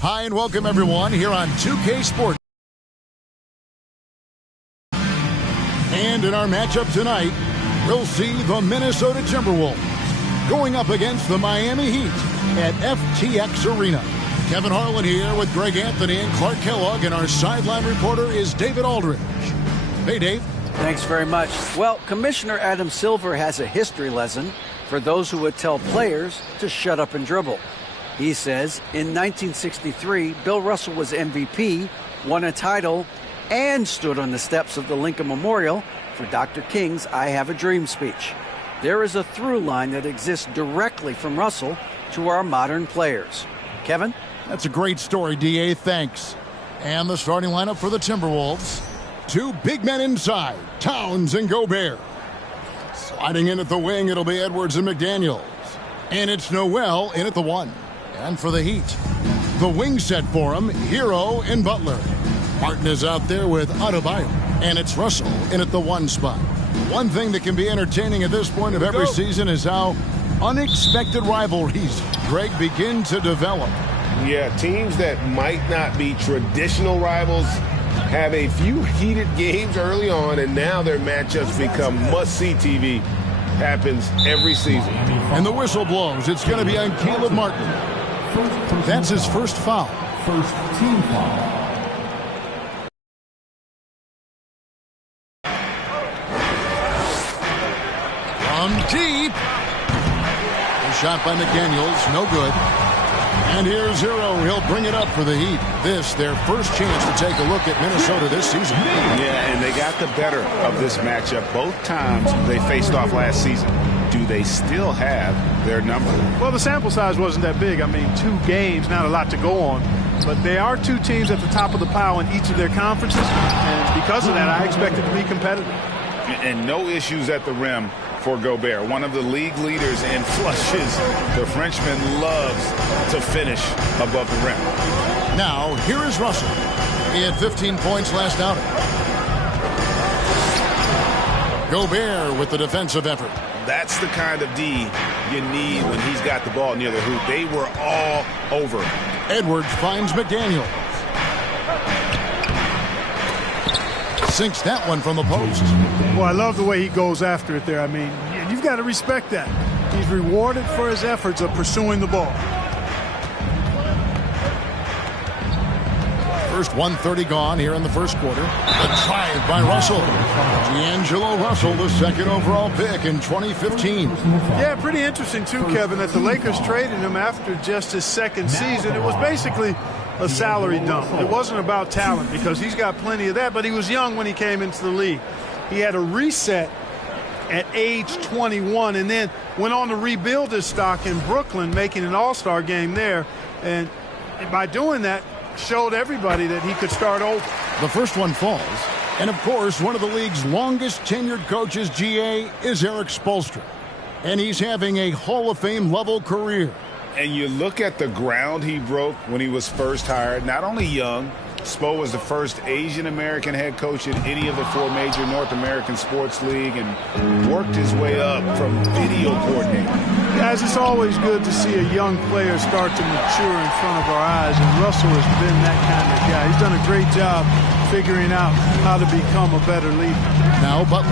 Hi and welcome everyone here on 2K Sports. And in our matchup tonight, we'll see the Minnesota Timberwolves going up against the Miami Heat at FTX Arena. Kevin Harlan here with Greg Anthony and Clark Kellogg, and our sideline reporter is David Aldridge. Hey, Dave. Thanks very much. Well, Commissioner Adam Silver has a history lesson for those who would tell players to shut up and dribble. He says in 1963, Bill Russell was MVP, won a title, and stood on the steps of the Lincoln Memorial for Dr. King's I Have a Dream speech. There is a through line that exists directly from Russell to our modern players. Kevin? That's a great story, D.A. Thanks. And the starting lineup for the Timberwolves. Two big men inside, Towns and Gobert. Sliding in at the wing, it'll be Edwards and McDaniels. And it's Noel in at the 1. And for the Heat, the wing set for him, Hero and Butler. Martin is out there with Adebayo, and it's Russell in at the 1 spot. One thing that can be entertaining at this point of every season is how unexpected rivalries, Greg, begin to develop. Yeah, teams that might not be traditional rivals have a few heated games early on, and now their matchups become must-see TV. Happens every season. And the whistle blows. It's going to be on Caleb Martin. That's his first foul. First team foul. From deep. A shot by McDaniels. No good. And here's Hero. He'll bring it up for the Heat. This, their first chance to take a look at Minnesota this season. Yeah, and they got the better of this matchup both times they faced off last season. Do they still have their number? Well, the sample size wasn't that big. I mean, 2 games, not a lot to go on. But they are 2 teams at the top of the pile in each of their conferences. And because of that, I expect it to be competitive. And no issues at the rim for Gobert, one of the league leaders in flushes. The Frenchman loves to finish above the rim. Now, here is Russell. He had 15 points last outing. Gobert with the defensive effort. That's the kind of D you need when he's got the ball near the hoop. They were all over. Edwards finds McDaniels. Sinks that one from the post. Well, I love the way he goes after it there. I mean, you've got to respect that. He's rewarded for his efforts of pursuing the ball. First 1:30 gone here in the first quarter. A drive by Russell. D'Angelo Russell, the second overall pick in 2015. Yeah, pretty interesting too, Kevin, that the Lakers traded him after just his second season. It was basically a salary dump. It wasn't about talent because he's got plenty of that, but he was young when he came into the league. He had a reset at age 21 and then went on to rebuild his stock in Brooklyn, making an all-star game there. And by doing that, showed everybody that he could start over. The first one falls. And, of course, one of the league's longest tenured coaches, GA, is Eric Spoelstra. And he's having a Hall of Fame level career. And you look at the ground he broke when he was first hired. Not only young, Spo was the first Asian-American head coach in any of the 4 major North American sports league and worked his way up from video coordinator. Guys, it's always good to see a young player start to mature in front of our eyes, and Russell has been that kind of guy. He's done a great job figuring out how to become a better leader. Now Butler.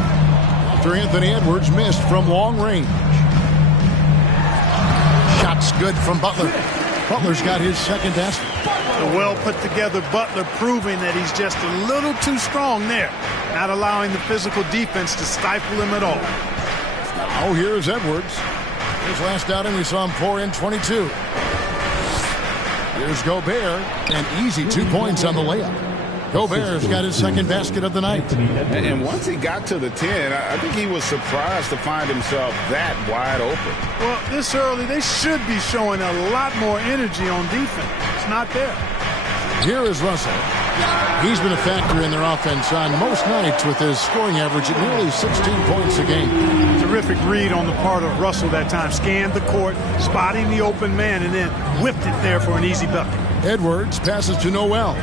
After Anthony Edwards missed from long range. Shots good from Butler. Butler's got his second basket. A well-put-together Butler proving that he's just a little too strong there, not allowing the physical defense to stifle him at all. Now here's Edwards. His last outing, we saw him pour in 22. Here's Gobert, and easy 2 points on the layup. Gobert's got his second basket of the night. And once he got to the 10, I think he was surprised to find himself that wide open. Well, this early, they should be showing a lot more energy on defense. It's not there. Here is Russell. He's been a factor in their offense on most nights with his scoring average at nearly 16 points a game. Terrific read on the part of Russell that time. Scanned the court, spotting the open man, and then whipped it there for an easy bucket. Edwards passes to Noel.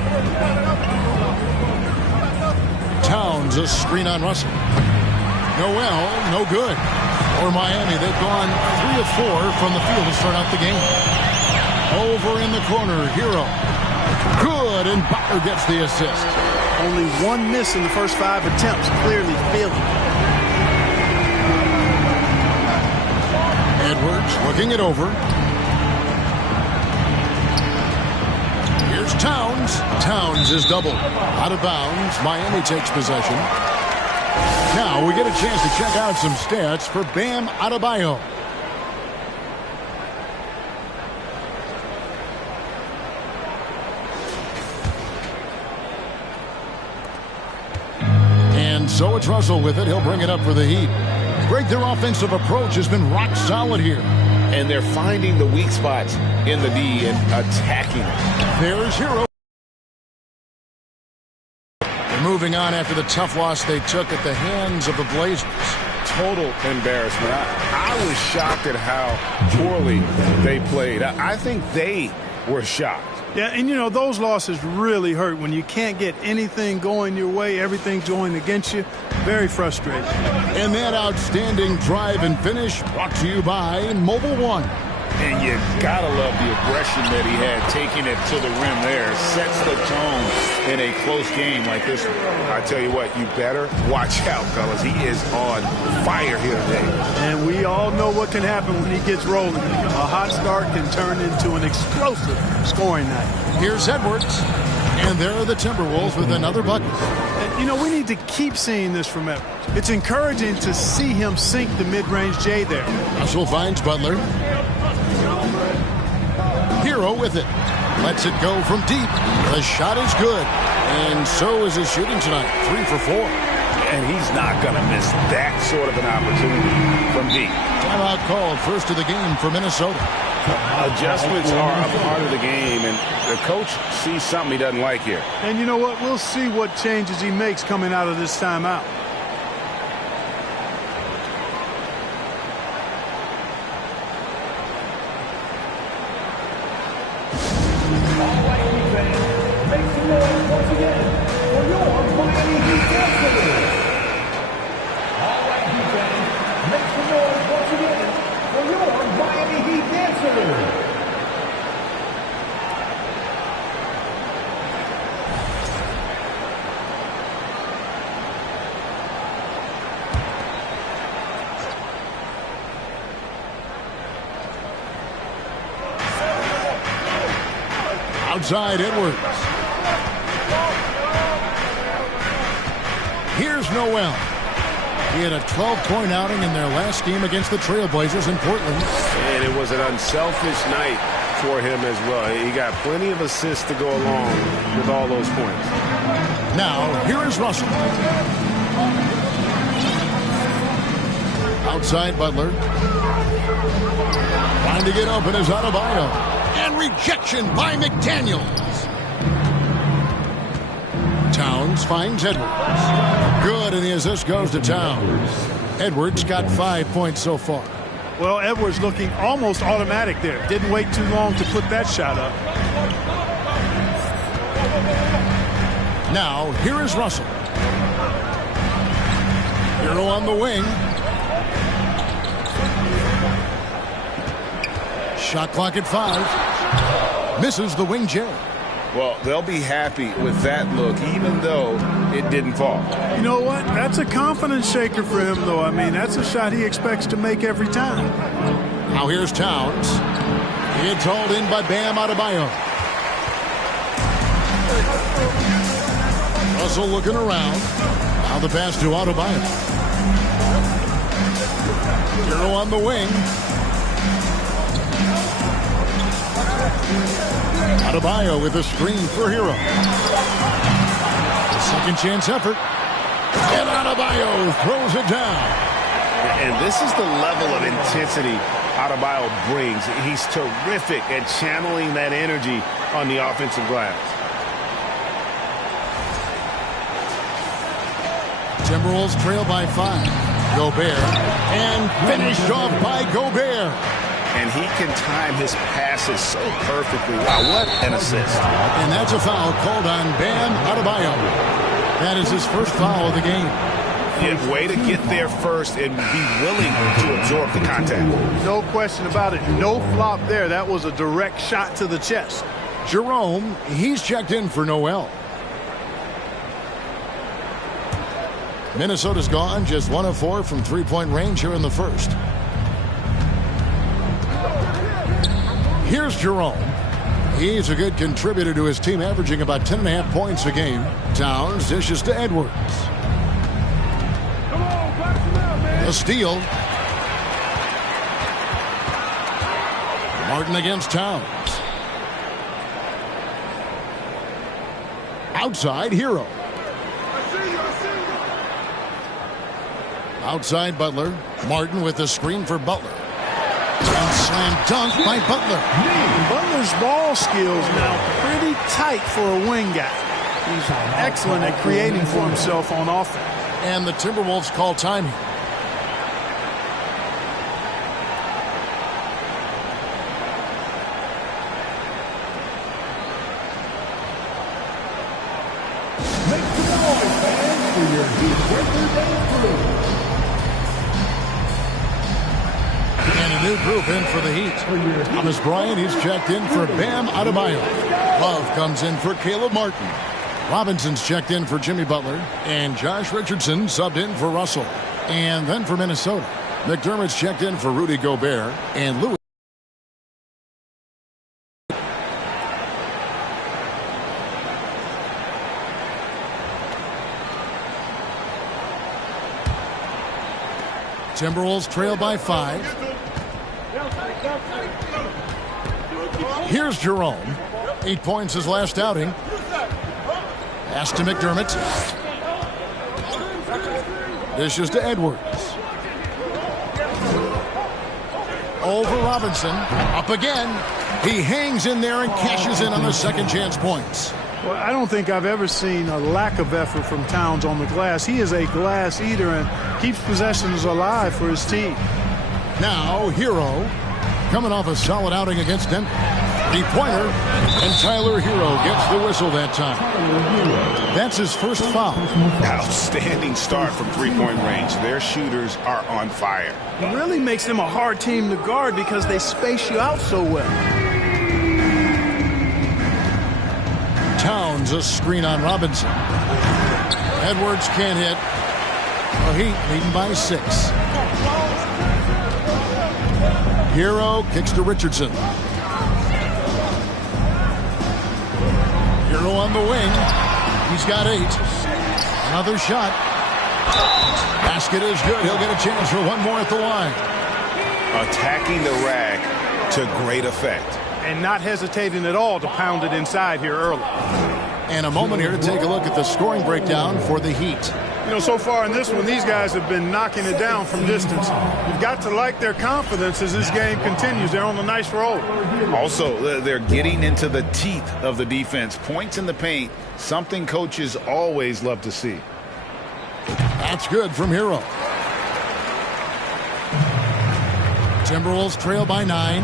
Towns, a screen on Russell. Noel, no good. For Miami, they've gone 3 of 4 from the field to start out the game. Over in the corner, Hero. Good, and Butler gets the assist. Only one miss in the first 5 attempts. Clearly failing. Edwards looking it over. Here's Towns. Towns is doubled. Out of bounds. Miami takes possession. Now we get a chance to check out some stats for Bam Adebayo. And so it's Russell with it. He'll bring it up for the Heat. Greg, their offensive approach has been rock solid here. And they're finding the weak spots in the D and attacking it. There's Hero. They're moving on after the tough loss they took at the hands of the Blazers. Total embarrassment. I was shocked at how poorly they played. I think they were shocked. Yeah, and you know, those losses really hurt when you can't get anything going your way, everything's going against you. Very frustrating. And that outstanding drive and finish brought to you by Mobile One. And you gotta love the aggression that he had, taking it to the rim there. Sets the tone in a close game like this one. I tell you what, you better watch out, fellas. He is on fire here today. And we all know what can happen when he gets rolling. A hot start can turn into an explosive scoring night. Here's Edwards. And there are the Timberwolves with another bucket. And, you know, we need to keep seeing this from Edwards. It's encouraging to see him sink the mid-range J there. Russell finds Butler. Hero with it. Lets it go from deep. The shot is good. And so is his shooting tonight. 3 for 4. And he's not going to miss that sort of an opportunity from deep. Timeout called. First of the game for Minnesota. Adjustments are a part of the game, and the coach sees something he doesn't like here. And you know what? We'll see what changes he makes coming out of this timeout. Outside Edwards. Here's Noel. He had a 12-point outing in their last game against the Trailblazers in Portland. And it was an unselfish night for him as well. He got plenty of assists to go along with all those points. Now, here is Russell. Outside Butler. Trying to get open is Adebayo. And rejection by McDaniels. Towns finds Edwards. Good, and the assist goes to Towns. Edwards got 5 points so far. Well, Edwards looking almost automatic there. Didn't wait too long to put that shot up. Now, here is Russell. Hero on the wing. Shot clock at 5. Misses the wing J. Well, they'll be happy with that look, even though it didn't fall. You know what? That's a confidence shaker for him, though. I mean, that's a shot he expects to make every time. Now here's Towns. It's hauled in by Bam Adebayo. Russell looking around. Now the pass to Adebayo. Hero on the wing. Adebayo with a screen for Hero. A second chance effort. And Adebayo throws it down. And this is the level of intensity Adebayo brings. He's terrific at channeling that energy on the offensive glass. Timberwolves trail by 5. Gobert. And finished off by Gobert. And he can time his passes so perfectly. Wow, what an assist. And that's a foul called on Bam Adebayo. That is his first foul of the game. Yeah, way to get there first and be willing to absorb the contact. No question about it. No flop there. That was a direct shot to the chest. Jerome, he's checked in for Noel. Minnesota's gone just 1 of 4 from three-point range here in the first. Here's Jerome. He's a good contributor to his team, averaging about 10.5 points a game. Towns dishes to Edwards. A steal. Martin against Towns. Outside, Hero. Outside, Butler. Martin with the screen for Butler. And slam dunk by Butler. Butler's ball skills now pretty tight for a wing guy. He's excellent at creating for himself on offense. And the Timberwolves call time here. And a new group in for the Heat. Thomas Bryant, he's checked in for Bam Adebayo. Love comes in for Caleb Martin. Robinson's checked in for Jimmy Butler. And Josh Richardson subbed in for Russell. And then for Minnesota, McDermott's checked in for Rudy Gobert. And Lewis. Timberwolves trail by 5. Here's Jerome. 8 points his last outing. Pass to McDermott. Dishes to Edwards. Over Robinson. Up again. He hangs in there and cashes in on the second chance points. Well, I don't think I've ever seen a lack of effort from Towns on the glass. He is a glass eater and keeps possessions alive for his team. Now, Hero, coming off a solid outing against Denver. Three-pointer, and Tyler Hero gets the whistle that time. That's his first foul. Outstanding start from three-point range. Their shooters are on fire. It really makes them a hard team to guard because they space you out so well. Towns, a screen on Robinson. Edwards can't hit. The Heat leading by 6. Hero kicks to Richardson. Hero on the wing. He's got 8. Another shot. Basket is good. He'll get a chance for one more at the line. Attacking the rack to great effect. And not hesitating at all to pound it inside here early. And a moment here to take a look at the scoring breakdown for the Heat. You know, so far in this one, these guys have been knocking it down from distance. You've got to like their confidence as this game continues. They're on a nice roll. Also, they're getting into the teeth of the defense. Points in the paint, something coaches always love to see. That's good from Hero. Timberwolves trail by 9.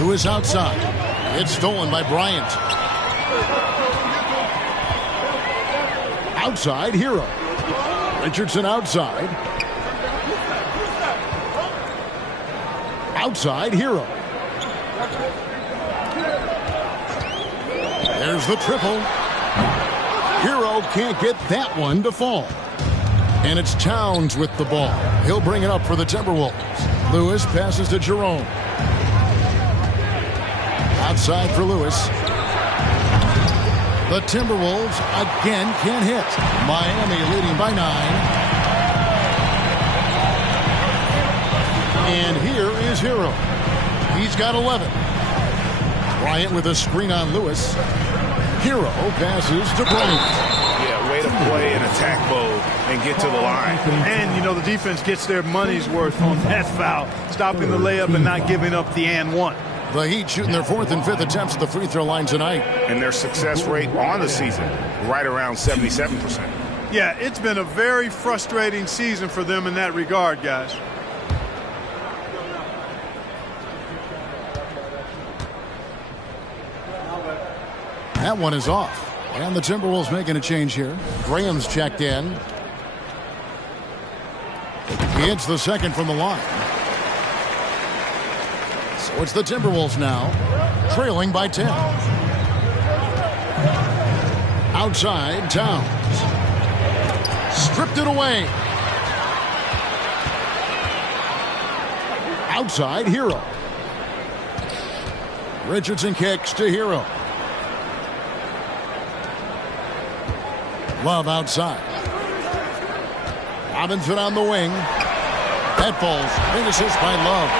Lewis outside. It's stolen by Bryant. Outside, Hero. Richardson outside. Outside, Hero. There's the triple. Hero can't get that one to fall. And it's Towns with the ball. He'll bring it up for the Timberwolves. Lewis passes to Jerome. Outside for Lewis. The Timberwolves again can't hit. Miami leading by 9. And here is Hero. He's got 11. Bryant with a screen on Lewis. Hero passes to Bryant. Yeah, way to play in attack mode and get to the line. And, you know, the defense gets their money's worth on that foul, stopping the layup and not giving up the and one. The Heat shooting their 4th and 5th attempts at the free throw line tonight. And their success rate on the season, right around 77%. Yeah, it's been a very frustrating season for them in that regard, guys. That one is off. And the Timberwolves making a change here. Graham's checked in. He hits the second from the line. So it's the Timberwolves now, trailing by 10. Outside, Towns. Stripped it away. Outside, Hero. Richardson kicks to Hero. Love outside. Robinson on the wing. That falls. Big assist by Love.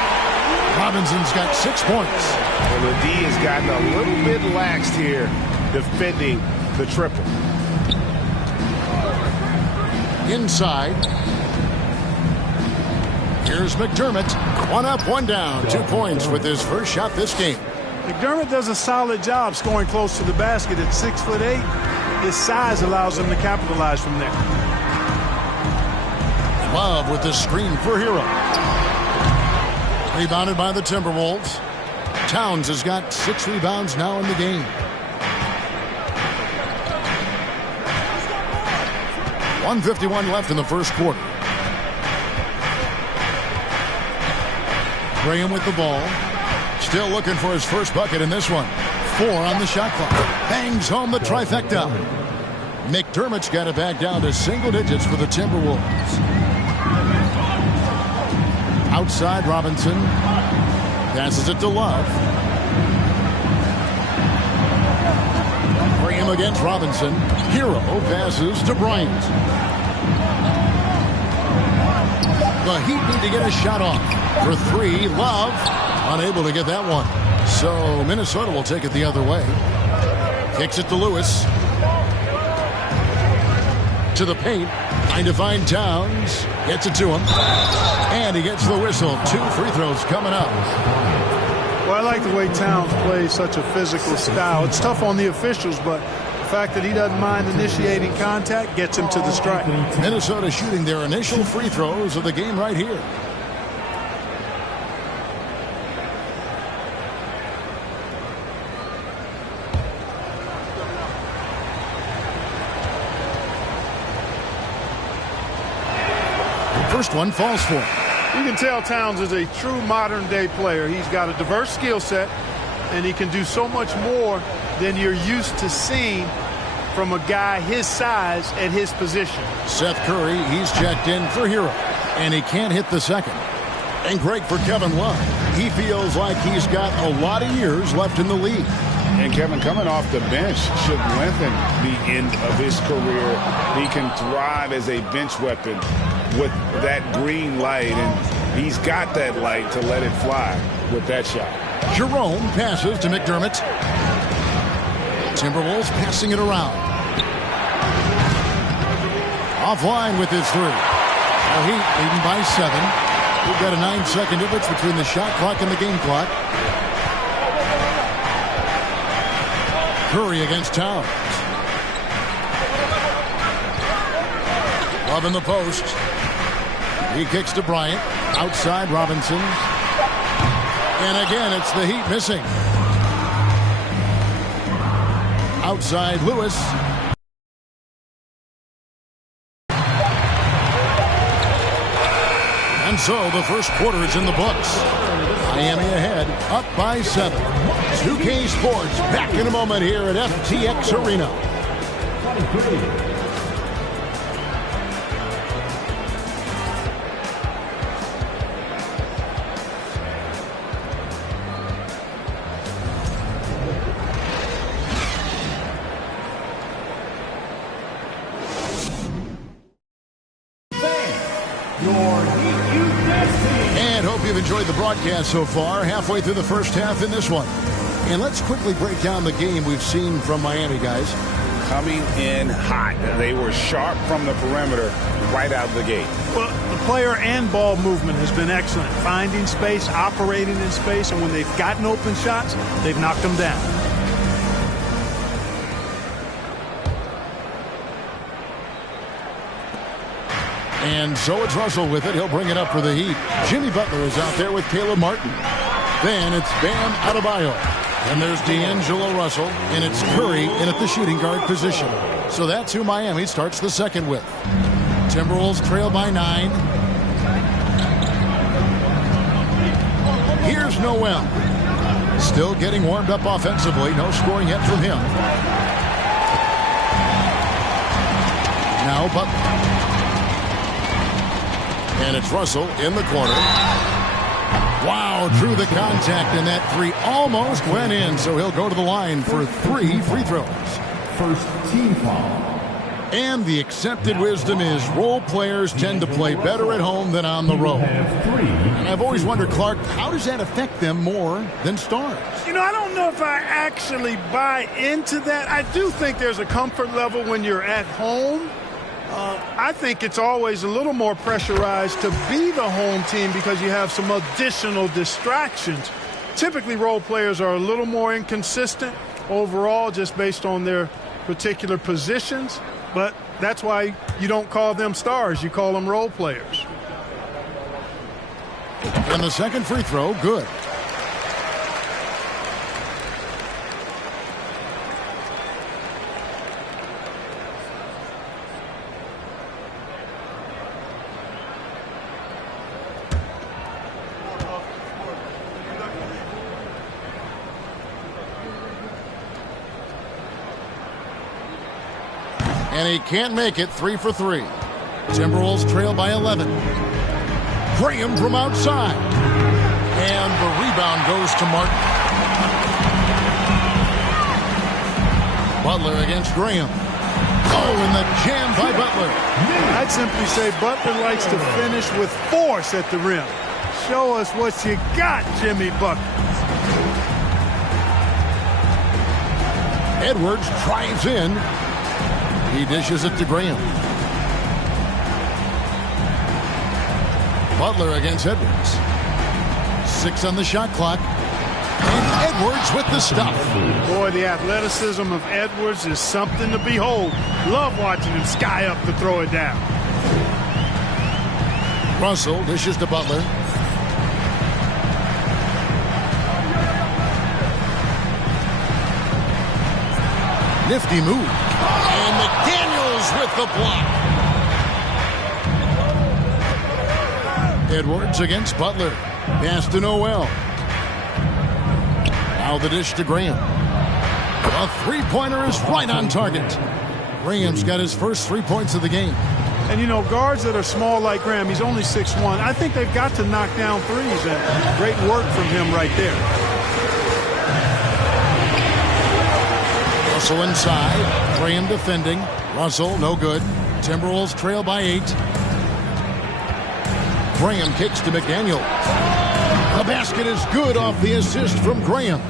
Robinson's got 6 points. Well, the D has gotten a little bit laxed here defending the triple. Inside. Here's McDermott. 1 up, 1 down. 2 points with his first shot this game. McDermott does a solid job scoring close to the basket at 6'8". His size allows him to capitalize from there. Love with the screen for Hero. Rebounded by the Timberwolves. Towns has got 6 rebounds now in the game. .151 left in the first quarter. Graham with the ball. Still looking for his first bucket in this one. 4 on the shot clock. Bangs home the trifecta. McDermott's got it back down to single digits for the Timberwolves. Outside, Robinson. Passes it to Love. Graham against Robinson. Hero passes to Bryant. The Heat need to get a shot off. For 3, Love. Unable to get that one. So Minnesota will take it the other way. Kicks it to Lewis. To the paint. Trying to find Towns. Gets it to him. And he gets the whistle. 2 free throws coming up. Well, I like the way Towns plays such a physical style. It's tough on the officials, but the fact that he doesn't mind initiating contact gets him to the strike. Minnesota shooting their initial free throws of the game right here. First one falls for him. You can tell Towns is a true modern-day player. He's got a diverse skill set, and he can do so much more than you're used to seeing from a guy his size at his position. Seth Curry, he's checked in for Hero, and he can't hit the second. And great for Kevin Love. He feels like he's got a lot of years left in the league. And Kevin, coming off the bench should lengthen the end of his career. He can thrive as a bench weapon with that green light, and he's got that light to let it fly with that shot. Jerome passes to McDermott. Timberwolves passing it around. Offline with his 3. The Heat leading by 7. We've got a 9-second difference between the shot clock and the game clock. Curry against Towns. Love in the post. He kicks to Bryant. Outside, Robinson. And again, it's the Heat missing. Outside, Lewis. And so the first quarter is in the books. Miami ahead, up by 7. 2K Sports back in a moment here at FTX Arena. And hope you've enjoyed the broadcast so far. Halfway through the first half in this one. And let's quickly break down the game we've seen from Miami, guys. Coming in hot. They were sharp from the perimeter right out of the gate. Well, the player and ball movement has been excellent. Finding space, operating in space, and when they've gotten open shots, they've knocked them down. And so it's Russell with it. He'll bring it up for the Heat. Jimmy Butler is out there with Caleb Martin. Then it's Bam Adebayo. And there's D'Angelo Russell. And it's Curry in at the shooting guard position. So that's who Miami starts the second with. Timberwolves trail by 9. Here's Nerlens Noel. Still getting warmed up offensively. No scoring yet from him. Now Butler. And it's Russell in the corner. Wow, drew the contact, and that three almost went in, so he'll go to the line for 3 free throws. First team foul. And the accepted wisdom is role players tend to play better at home than on the road. And I've always wondered, Clark, how does that affect them more than stars? You know, I don't know if I actually buy into that. I do think there's a comfort level when you're at home. I think it's always a little more pressurized to be the home team because you have some additional distractions. Typically, role players are a little more inconsistent overall just based on their particular positions. But that's why you don't call them stars. You call them role players. And the second free throw, good. And he can't make it. 3 for 3. Timberwolves trail by 11. Graham from outside. And the rebound goes to Martin. Butler against Graham. Oh, and the jam by Butler. I'd simply say Butler likes to finish with force at the rim. Show us what you got, Jimmy Butler. Edwards drives in. He dishes it to Graham. Butler against Edwards. 6 on the shot clock. And Edwards with the stop. Boy, the athleticism of Edwards is something to behold. Love watching him sky up to throw it down. Russell dishes to Butler. Nifty move. And McDaniels with the block. Edwards against Butler. Pass to Noel. Now the dish to Graham. A three-pointer is right on target. Graham's got his first 3 points of the game. And, you know, guards that are small like Graham, he's only 6'1". I think they've got to knock down threes, and great work from him right there. Russell inside. Graham defending. Russell, no good. Timberwolves trail by 8. Graham kicks to McDaniel. The basket is good off the assist from Graham.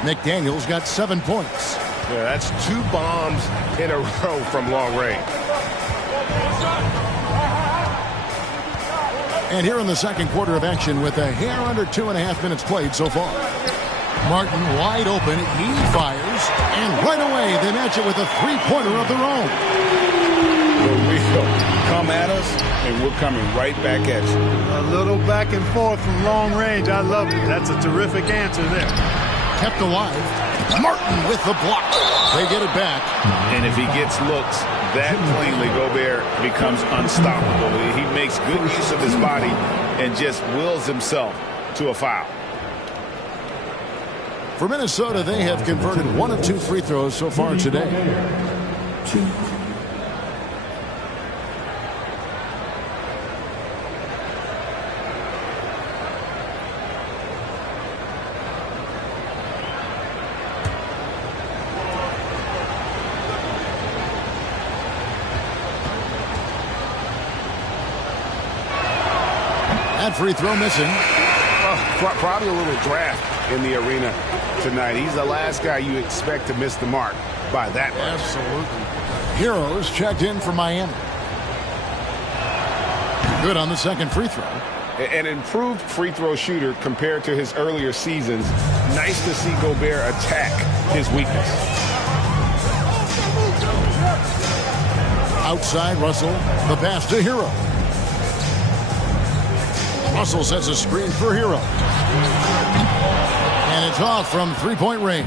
McDaniel's got 7 points. Yeah, that's 2 bombs in a row from long range. And here in the second quarter of action with a hair under 2.5 minutes played so far. Martin wide open. He fires. And right away they match it with a three-pointer of their own. We'll come at us, and we're coming right back at you. A little back and forth from long range. I love it. That's a terrific answer there. Kept alive. Martin with the block. They get it back. And if he gets looks that cleanly, Gobert becomes unstoppable. He makes good use of his body and just wills himself to a foul. For Minnesota, they have converted 1 of 2 free throws so far today. That free throw missing. Probably a little draft in the arena tonight. He's the last guy you expect to miss the mark by that much. Absolutely. Heroes checked in for Miami. Good on the second free throw. An improved free throw shooter compared to his earlier seasons. Nice to see Gobert attack his weakness. Outside Russell. The pass to Hero. Russell sets a screen for Hero. And it's off from three-point range.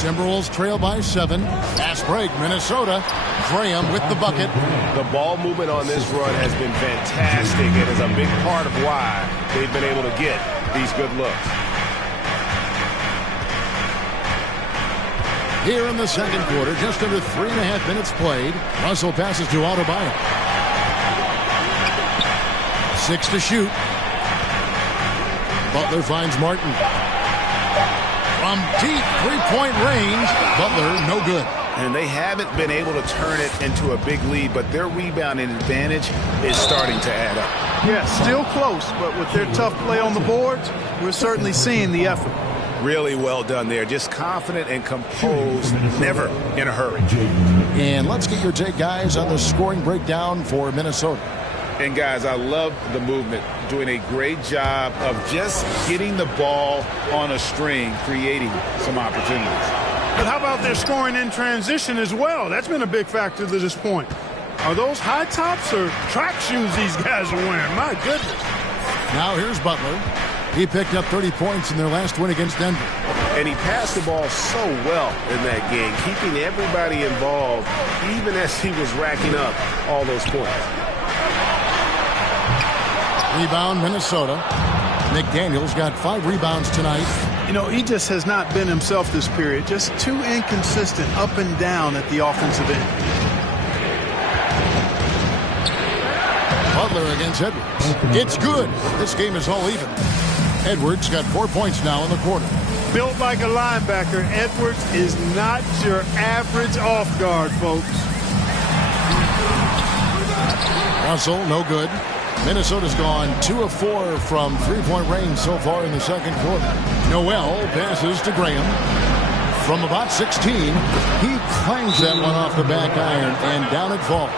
Timberwolves trail by 7. Fast break. Minnesota Graham with the bucket. The ball movement on this run has been fantastic and is a big part of why they've been able to get these good looks. Here in the second quarter, just under 3.5 minutes played. Russell passes to Adebayo. 6 to shoot. Butler finds Martin. From deep three-point range, Butler no good. And they haven't been able to turn it into a big lead, but their rebounding advantage is starting to add up. Yeah, still close, but with their tough play on the boards, we're certainly seeing the effort. Really well done there. Just confident and composed, never in a hurry. And let's get your take, guys, on the scoring breakdown for Minnesota. And, guys, I love the movement. Doing a great job of just getting the ball on a string, creating some opportunities. But how about their scoring in transition as well? That's been a big factor to this point. Are those high tops or track shoes these guys are wearing? My goodness. Now here's Butler. He picked up 30 points in their last win against Denver. And he passed the ball so well in that game, keeping everybody involved, even as he was racking up all those points. Rebound, Minnesota. McDaniels got 5 rebounds tonight. You know, he just has not been himself this period. Just too inconsistent up and down at the offensive end. Butler against Edwards. It's good. This game is all even. Edwards got 4 points now in the quarter. Built like a linebacker, Edwards is not your average off guard, folks. Russell, no good. Minnesota's gone 2 of 4 from three-point range so far in the second quarter. Noel passes to Graham. From about 16, he clangs that one off the back iron, and down it falls.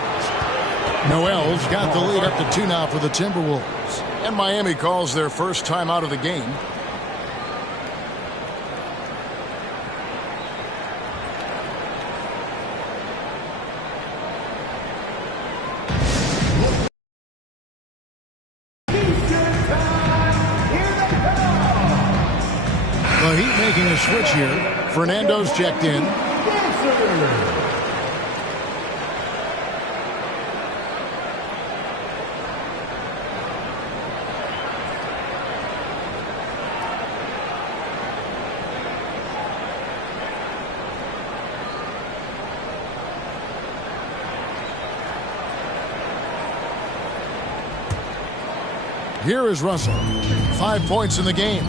Noel's got the lead up to 2 now for the Timberwolves. And Miami calls their first time out of the game. The Heat making a switch here. Fernando's checked in. Here is Russell. 5 points in the game.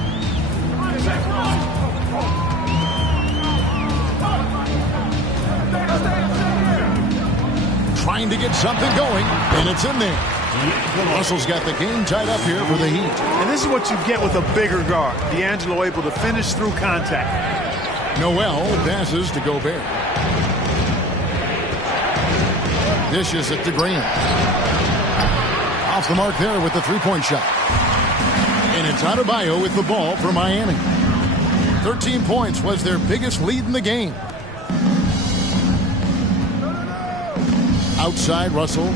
Trying to get something going, and it's in there. Russell's got the game tied up here for the Heat. And this is what you get with a bigger guard. D'Angelo able to finish through contact. Noel passes to Gobert. Dishes it to Graham. Off the mark there with the three-point shot. And it's Adebayo with the ball for Miami. 13 points was their biggest lead in the game. Outside, Russell.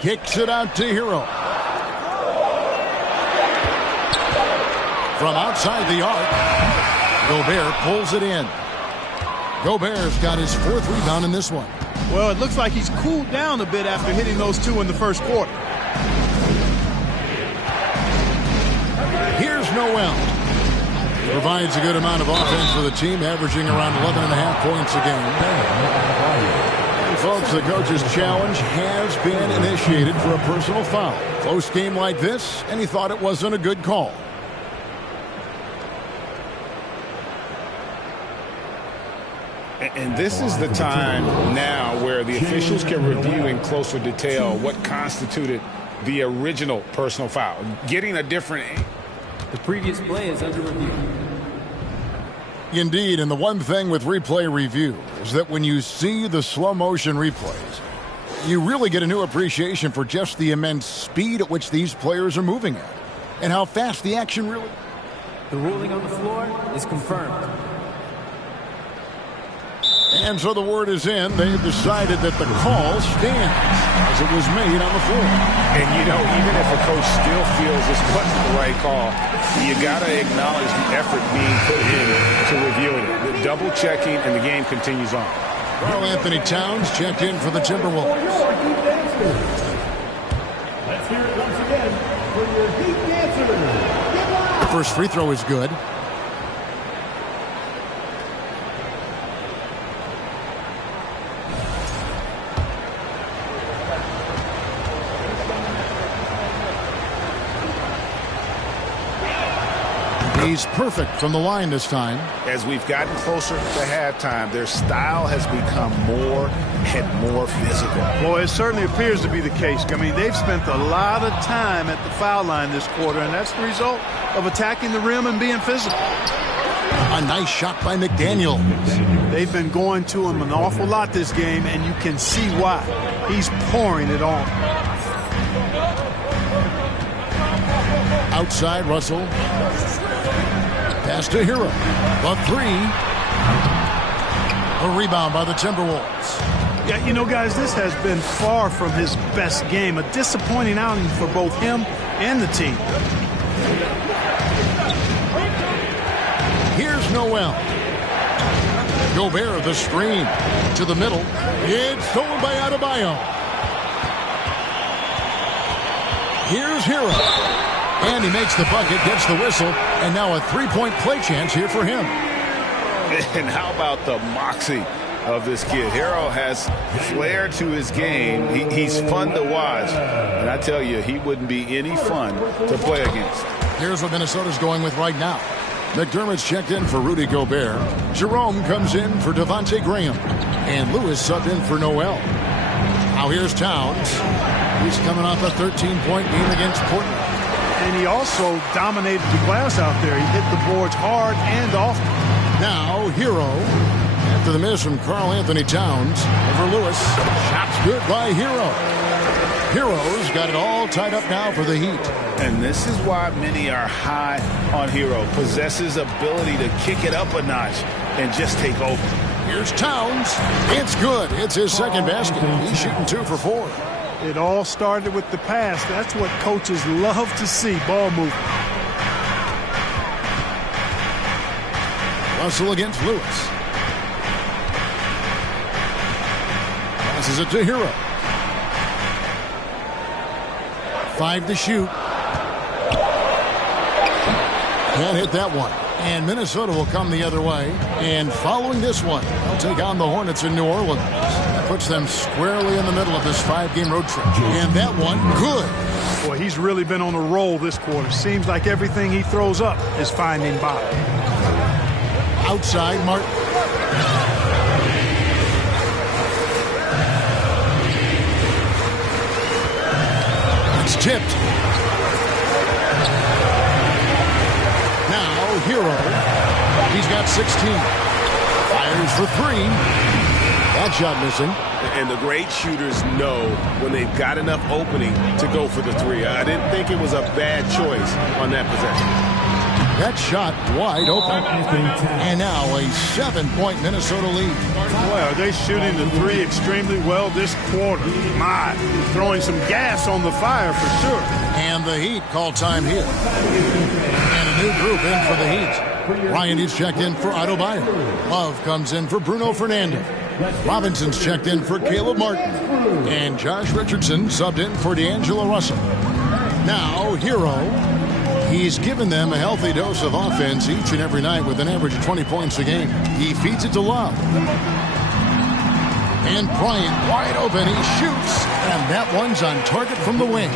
Kicks it out to Hero. From outside the arc, Gobert pulls it in. Gobert's got his 4th rebound in this one. Well, it looks like he's cooled down a bit after hitting those 2 in the first quarter. Here's Noel. Provides a good amount of offense for the team, averaging around 11.5 points a game. And folks, the coach's challenge has been initiated for a personal foul. Close game like this, and he thought it wasn't a good call. And this is the time now where the officials can review in closer detail what constituted the original personal foul. Getting a different... The previous play is under review. Indeed, and the one thing with replay review is that when you see the slow motion replays, you really get a new appreciation for just the immense speed at which these players are moving at and how fast the action really... The ruling on the floor is confirmed. And so the word is in. They've decided that the call stands as it was made on the floor. And, you know, even if a coach still feels this wasn't the right call, you got to acknowledge the effort being put in to reviewing it. The double checking, and the game continues on. Karl Anthony Towns checked in for the Timberwolves. Let's hear it once again for your Heat dancer. The first free throw is good. He's perfect from the line this time. As we've gotten closer to halftime, their style has become more and more physical. Well, it certainly appears to be the case. I mean, they've spent a lot of time at the foul line this quarter, and that's the result of attacking the rim and being physical. A nice shot by McDaniel. They've been going to him an awful lot this game, and you can see why. He's pouring it on. Outside, Russell. Pass to Hero. The three. A rebound by the Timberwolves. Yeah, you know, guys, this has been far from his best game. A disappointing outing for both him and the team. Here's Noel. Gobert, the screen. To the middle. It's stolen by Adebayo. Here's Hero. And he makes the bucket, gets the whistle, and now a three-point play chance here for him. And how about the moxie of this kid? Hero has flair to his game. He's fun to watch. And I tell you, he wouldn't be any fun to play against. Here's what Minnesota's going with right now. McDermott's checked in for Rudy Gobert. Jerome comes in for Devontae Graham. And Lewis subbed in for Noel. Now here's Towns. He's coming off a 13-point game against Portland. And he also dominated the glass out there. He hit the boards hard and often. Now, Hero. After the miss from Karl Anthony Towns over Lewis. Shots good by Hero. Hero's got it all tied up now for the Heat. And this is why many are high on Hero. Possesses ability to kick it up a notch and just take over. Here's Towns. It's good. It's his second basket. He's shooting 2 for 4. It all started with the pass. That's what coaches love to see, ball movement. Russell against Lewis. Passes it to Hero. 5 to shoot. Can't hit that one. And Minnesota will come the other way. And following this one, they'll take on the Hornets in New Orleans. That puts them squarely in the middle of this 5-game road trip. And that one, good. Boy, he's really been on a roll this quarter. Seems like everything he throws up is finding bottom. Outside, Martin. It's tipped. Hero. He's got 16. Fires for 3. That shot missing. And the great shooters know when they've got enough opening to go for the 3. I didn't think it was a bad choice on that possession. That shot wide open. And now a 7-point Minnesota lead. Boy, are they shooting the 3 extremely well this quarter. My, throwing some gas on the fire for sure. And the Heat call time here. And a new group in for the Heat. Ryan is checked in for Adebayo. Love comes in for Bruno Fernando. Robinson's checked in for Caleb Martin. And Josh Richardson subbed in for D'Angelo Russell. Now, Hero. He's given them a healthy dose of offense each and every night with an average of 20 points a game. He feeds it to Love. And Bryant wide open. He shoots. And that one's on target from the wing.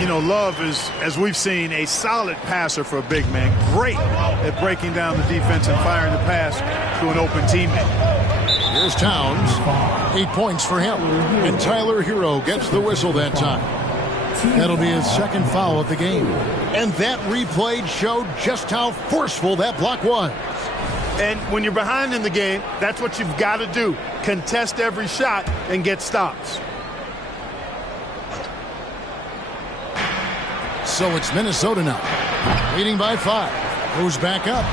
You know, Love is, as we've seen, a solid passer for a big man. Great at breaking down the defense and firing the pass to an open teammate. Here's Towns. 8 points for him. And Tyler Hero gets the whistle that time. That'll be his second foul of the game. And that replay showed just how forceful that block was. And when you're behind in the game, that's what you've got to do. Contest every shot and get stops. So it's Minnesota now. Leading by 5. Moves back up.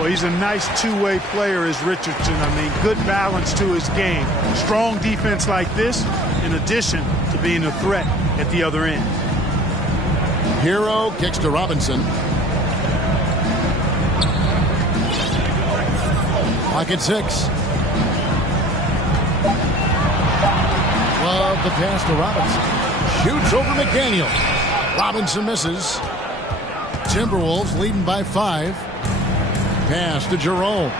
Well, he's a nice two-way player, is Richardson. I mean, good balance to his game. Strong defense like this, in addition to being a threat at the other end. Hero kicks to Robinson. Pocket 6. Love the pass to Robinson. Shoots over McDaniel. Robinson misses. Timberwolves leading by 5. Pass to Jerome.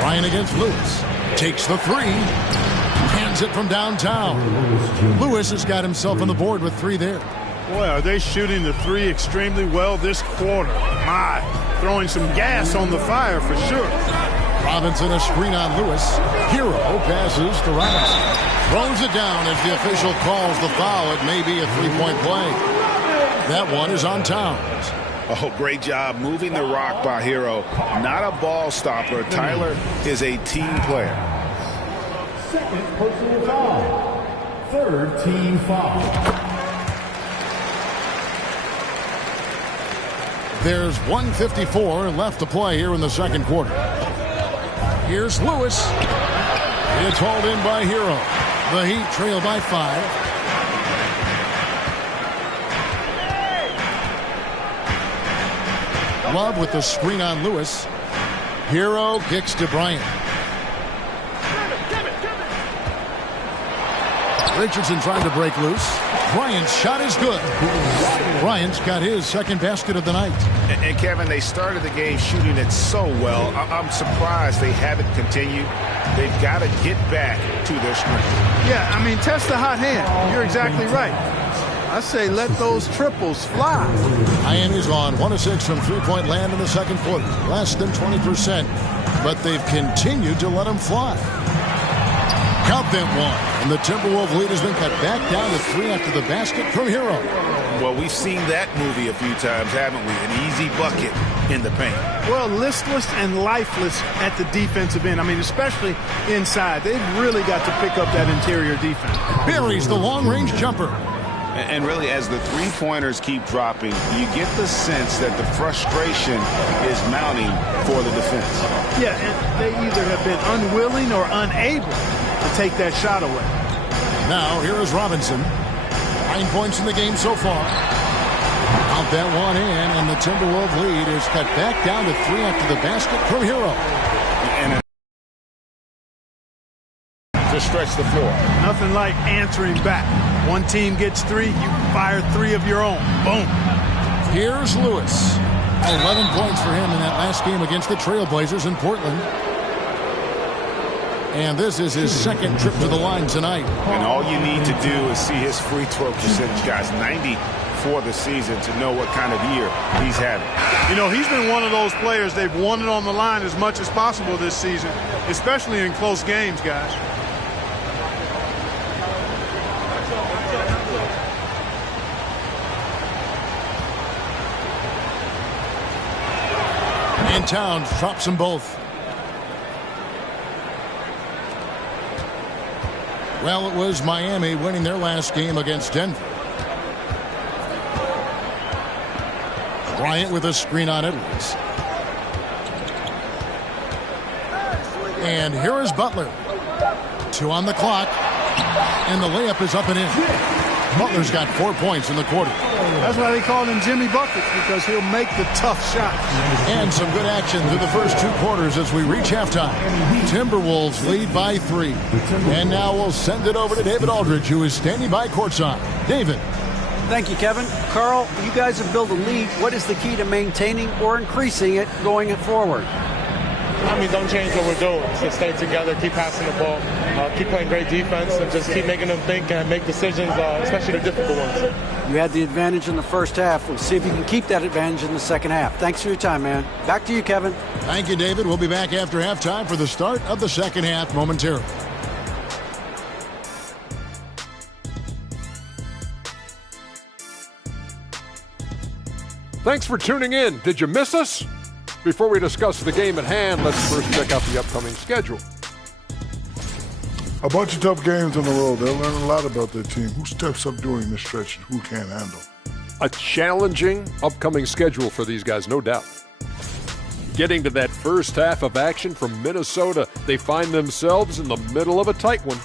Ryan against Lewis. Takes the 3. Hands it from downtown. Lewis has got himself on the board with 3 there. Boy, are they shooting the 3 extremely well this quarter. My, throwing some gas on the fire for sure. Robinson a screen on Lewis. Hero passes to Robinson. Throws it down as the official calls the foul. It may be a 3-point play. That one is on Towns. Oh, great job moving the rock by Hero. Not a ball stopper. Tyler is a team player. Second personal foul. Third team foul. There's 1:54 left to play here in the second quarter. Here's Lewis. It's hauled in by Hero. The Heat trail by 5. Love with the screen on Lewis. Hero kicks to Bryant. Richardson trying to break loose. Bryant's shot is good. Bryant's got his second basket of the night. And Kevin, they started the game shooting it so well. I'm surprised they haven't continued. They've got to get back to their strength. Yeah, I mean, test the hot hand. You're exactly right. I say let those triples fly. Miami's on 1 of 6 from three-point land in the second quarter. Less than 20%. But they've continued to let them fly. Count them one. And the Timberwolves lead has been cut back down to 3 after the basket from Hero. Well, we've seen that movie a few times, haven't we? An easy bucket in the paint. Well, listless and lifeless at the defensive end. I mean, especially inside. They've really got to pick up that interior defense. Buries the long-range jumper. And really, as the three-pointers keep dropping, you get the sense that the frustration is mounting for the defense. Yeah, and they either have been unwilling or unable to take that shot away. Now, here is Robinson. 9 points in the game so far. Out that one in, and the Timberwolves lead is cut back down to 3 after the basket from Hero. And to stretch the floor. Nothing like answering back. One team gets 3, you fire 3 of your own. Boom. Here's Lewis. 11 points for him in that last game against the Trailblazers in Portland. And this is his second trip to the line tonight. And all you need to do is see his free throw percentage, guys. 90 for the season to know what kind of year he's having. You know, he's been one of those players they've wanted on the line as much as possible this season, especially in close games, guys. And Towns drops them both. Well, it was Miami winning their last game against Denver. Bryant with a screen on Edwards. And here is Butler. 2 on the clock. And the layup is up and in. Butler's got 4 points in the quarter. That's why they call him Jimmy Buckets, because he'll make the tough shots. And some good action through the first 2 quarters as we reach halftime. Timberwolves lead by 3. And now we'll send it over to David Aldridge, who is standing by courtside. David. Thank you, Kevin. Carl, you guys have built a lead. What is the key to maintaining or increasing it going forward? I mean, don't change what we're doing. Just stay together, keep passing the ball, keep playing great defense, and just keep making them think and make decisions, especially the difficult ones. You had the advantage in the first half. We'll see if you can keep that advantage in the second half. Thanks for your time, man. Back to you, Kevin. Thank you, David. We'll be back after halftime for the start of the second half momentarily. Thanks for tuning in. Did you miss us? Before we discuss the game at hand, let's first check out the upcoming schedule. A bunch of tough games on the road. They'll learn a lot about their team, who steps up during this stretch and who can't handle. A challenging upcoming schedule for these guys, no doubt. Getting to that first half of action from Minnesota, they find themselves in the middle of a tight one.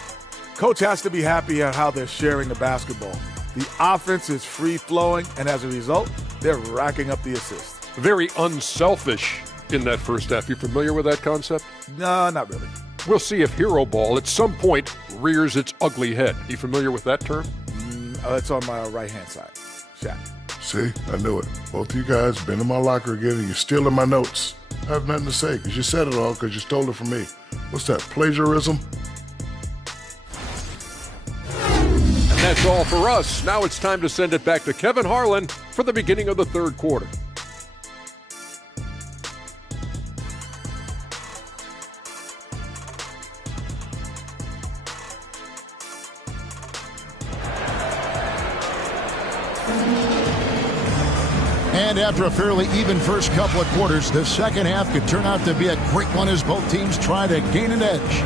Coach has to be happy at how they're sharing the basketball. The offense is free-flowing, and as a result, they're racking up the assists. Very unselfish in that first half. You familiar with that concept? No, not really. We'll see if hero ball at some point rears its ugly head. You familiar with that term? It's on my right-hand side. Shaq. See, I knew it. Both of you guys been in my locker again, and you're stealing my notes. I have nothing to say, because you said it all, because you stole it from me. What's that, plagiarism? And that's all for us. Now it's time to send it back to Kevin Harlan for the beginning of the third quarter. And after a fairly even first couple of quarters, the second half could turn out to be a great one as both teams try to gain an edge.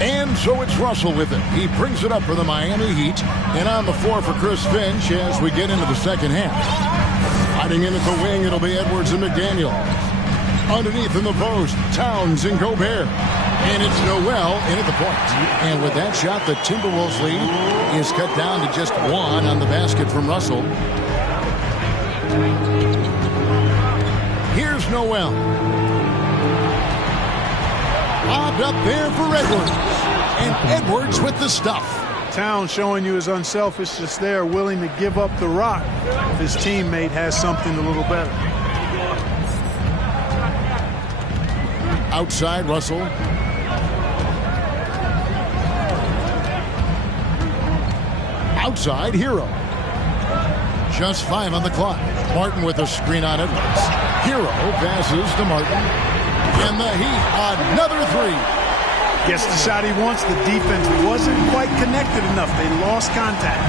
And so it's Russell with it. He brings it up for the Miami Heat. And on the floor for Chris Finch as we get into the second half. Sliding in at the wing, it'll be Edwards and McDaniel. Underneath in the post, Towns and Gobert. And it's Noel in at the point. And with that shot, the Timberwolves lead is cut down to just 1 on the basket from Russell. Here's Noel. Lobbed up there for Edwards. And Edwards with the stuff. Towns showing you his unselfishness there, willing to give up the rock if his teammate has something a little better. Outside, Russell. Outside, Hero. Just 5 on the clock. Martin with a screen on Edwards. Hero passes to Martin. And the Heat, another 3. Gets the shot he wants. The defense wasn't quite connected enough. They lost contact.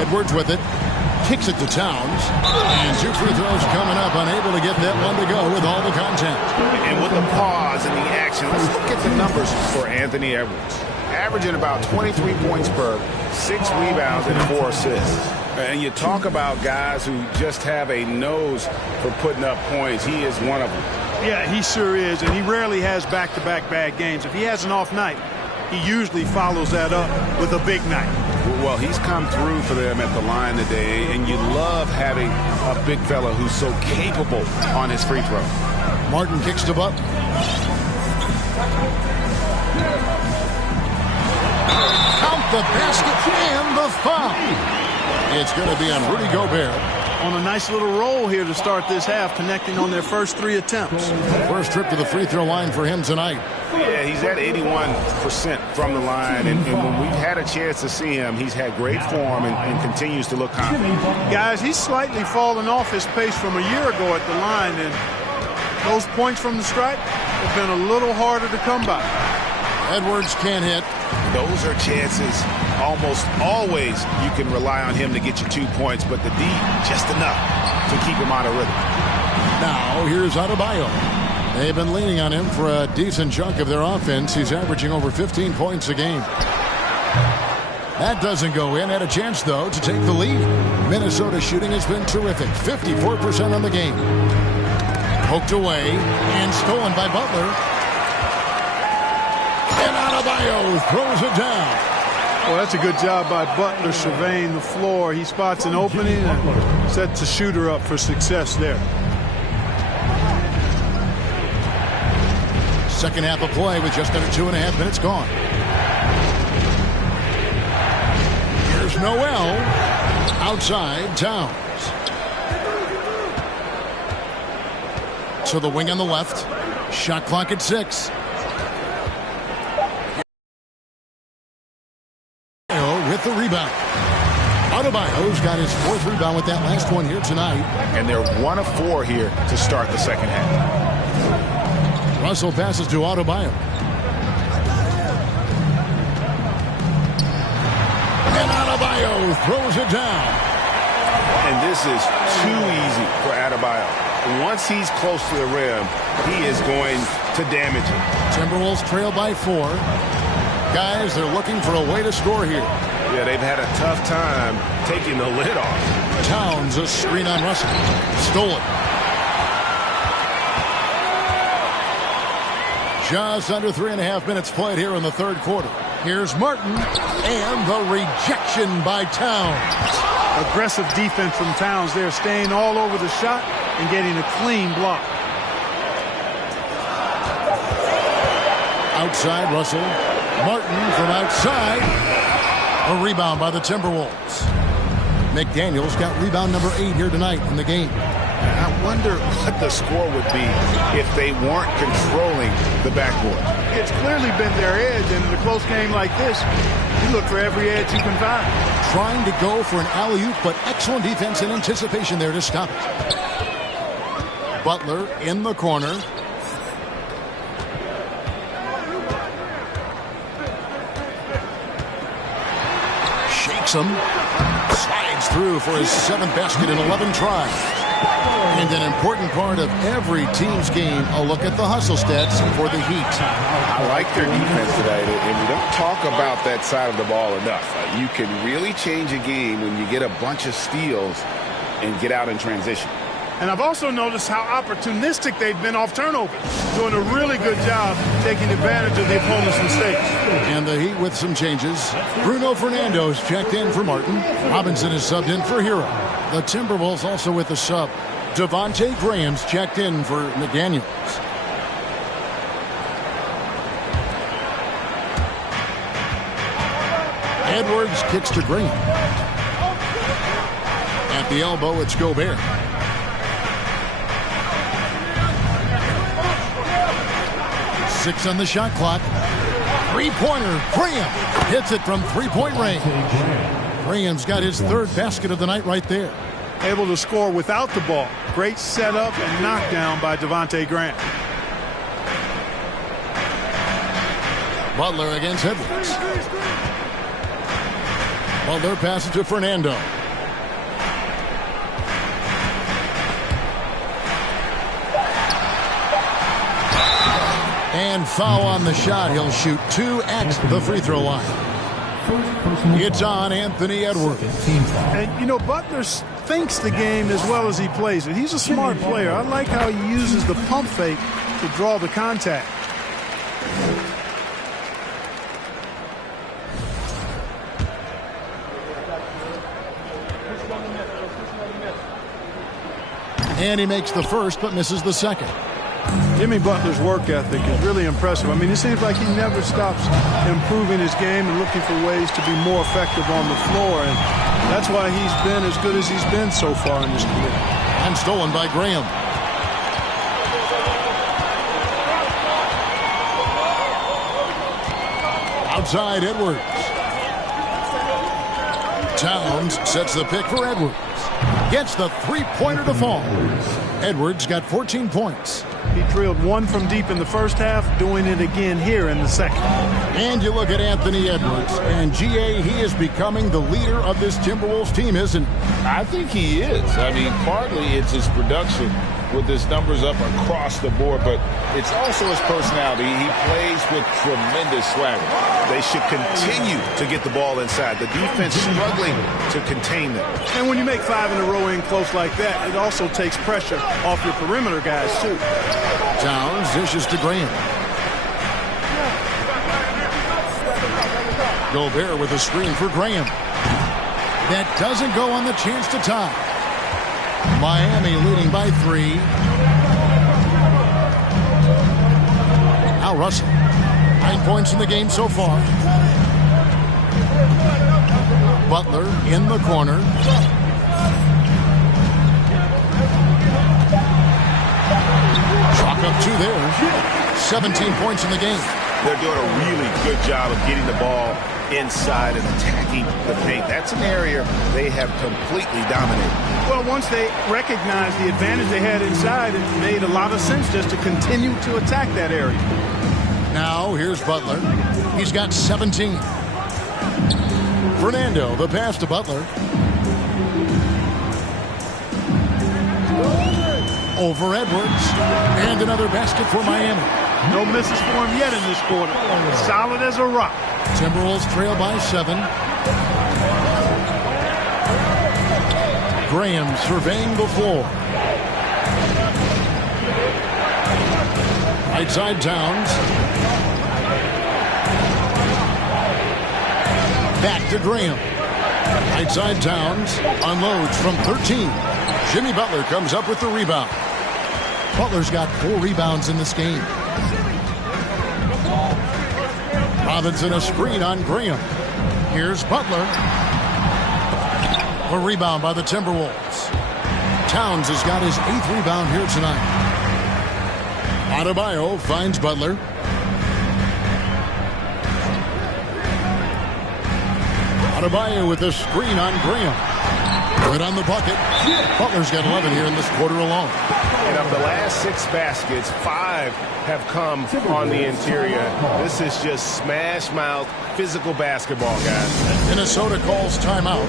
Edwards with it. Kicks it to Towns. And 2 free throws coming up. Unable to get that one to go with all the contact. And with the pause and the action, let's look at the numbers for Anthony Edwards. Averaging about 23 points per, 6 rebounds and 4 assists. And you talk about guys who just have a nose for putting up points. He is one of them. Yeah, he sure is, and he rarely has back-to-back bad games. If he has an off night, he usually follows that up with a big night. Well, he's come through for them at the line today, and you love having a big fella who's so capable on his free throw. Martin kicks to Buck. Count the basket and the foul. It's going to be on Rudy Gobert. On a nice little roll here to start this half, connecting on their first 3 attempts. First trip to the free throw line for him tonight. Yeah, he's at 81% from the line, and when we've had a chance to see him, he's had great form and continues to look confident. Guys, he's slightly fallen off his pace from a year ago at the line, and those points from the stripe have been a little harder to come by. Edwards can't hit. Those are chances. Almost always you can rely on him to get you 2 points, but the D just enough to keep him out of rhythm. Now here's Adebayo. They've been leaning on him for a decent chunk of their offense. He's averaging over 15 points a game. That doesn't go in. Had a chance, though, to take the lead. Minnesota shooting has been terrific. 54% on the game. Poked away and stolen by Butler. And Adebayo throws it down. Well, that's a good job by Butler surveying the floor. He spots an opening and sets the shooter up for success there. Second half of play with just under 2.5 minutes gone. Here's Noel. Outside, Towns. To the wing on the left. Shot clock at 6. With the rebound. Adebayo's got his 4th rebound with that last one here tonight. And they're 1 of 4 here to start the second half. Russell passes to Adebayo. And Adebayo throws it down. And this is too easy for Adebayo. Once he's close to the rim, he is going to damage it. Timberwolves trail by 4. Guys, they're looking for a way to score here. Yeah, they've had a tough time taking the lid off. Towns, a screen on Russell. Stolen. Just under 3.5 minutes played here in the third quarter. Here's Martin, and the rejection by Towns. Aggressive defense from Towns there, staying all over the shot and getting a clean block. Outside, Russell. Martin from outside. A rebound by the Timberwolves. McDaniel's got rebound number 8 here tonight in the game. I wonder what the score would be if they weren't controlling the backboard. It's clearly been their edge, and in a close game like this, you look for every edge you can find. Trying to go for an alley-oop, but excellent defense and anticipation there to stop it. Butler in the corner. Shakes him. Slides through for his 7th basket in 11 tries. And an important part of every team's game, a look at the hustle stats for the Heat. I like their defense today, and we don't talk about that side of the ball enough. You can really change a game when you get a bunch of steals and get out in transition. And I've also noticed how opportunistic they've been off turnovers, doing a really good job taking advantage of the opponent's mistakes. And the Heat with some changes. Bruno Fernando's checked in for Martin. Robinson is subbed in for Hero. The Timberwolves also with a sub. Devontae Graham's checked in for McDaniels. Edwards kicks to Green. At the elbow, it's Gobert. Six on the shot clock. Three-pointer. Graham hits it from three-point range. Graham's got his third basket of the night right there. Able to score without the ball. Great setup and knockdown by Devontae Graham. Butler against Edwards. Butler passes to Fernando. And foul on the shot. He'll shoot 2 at the free throw line. It's on Anthony Edwards. And, you know, Butler thinks the game as well as he plays it. He's a smart player. I like how he uses the pump fake to draw the contact. And he makes the first but misses the second. Jimmy Butler's work ethic is really impressive. I mean, it seems like he never stops improving his game and looking for ways to be more effective on the floor. And that's why he's been as good as he's been so far in his career. And stolen by Graham. Outside Edwards. Towns sets the pick for Edwards. Gets the three-pointer to fall. Edwards got 14 points. He drilled one from deep in the first half, doing it again here in the second. And you look at Anthony Edwards, and GA, he is becoming the leader of this Timberwolves team, isn't he? I think he is. I mean, partly it's his production with his numbers up across the board, but it's also his personality. He plays with tremendous swagger. They should continue to get the ball inside. The defense struggling to contain them. And when you make 5 in a row in close like that, it also takes pressure off your perimeter guys, too. Towns dishes to Graham. Gobert with a screen for Graham. That doesn't go on the chance to tie. Miami leading by 3. Now Russell. 9 points in the game so far. Butler in the corner. Chalk up 2 there. 17 points in the game. They're doing a really good job of getting the ball inside and attacking the paint. That's an area they have completely dominated. Well, once they recognized the advantage they had inside, it made a lot of sense just to continue to attack that area. Now, here's Butler. He's got 17. Fernando, the pass to Butler. Over Edwards. And another basket for Miami. No misses for him yet in this quarter. Solid as a rock. Timberwolves trail by 7. Graham surveying the floor. Right side Towns. Back to Graham. Right side Towns. Unloads from 13. Jimmy Butler comes up with the rebound. Butler's got 4 rebounds in this game. Robinson a screen on Graham. Here's Butler. A rebound by the Timberwolves. Towns has got his 8th rebound here tonight. Adebayo finds Butler. Adebayo with a screen on Graham. Good on the bucket. Butler's got 11 here in this quarter alone. And of the last 6 baskets, 5 have come on the interior. This is just smash mouth physical basketball, guys. Minnesota calls timeout.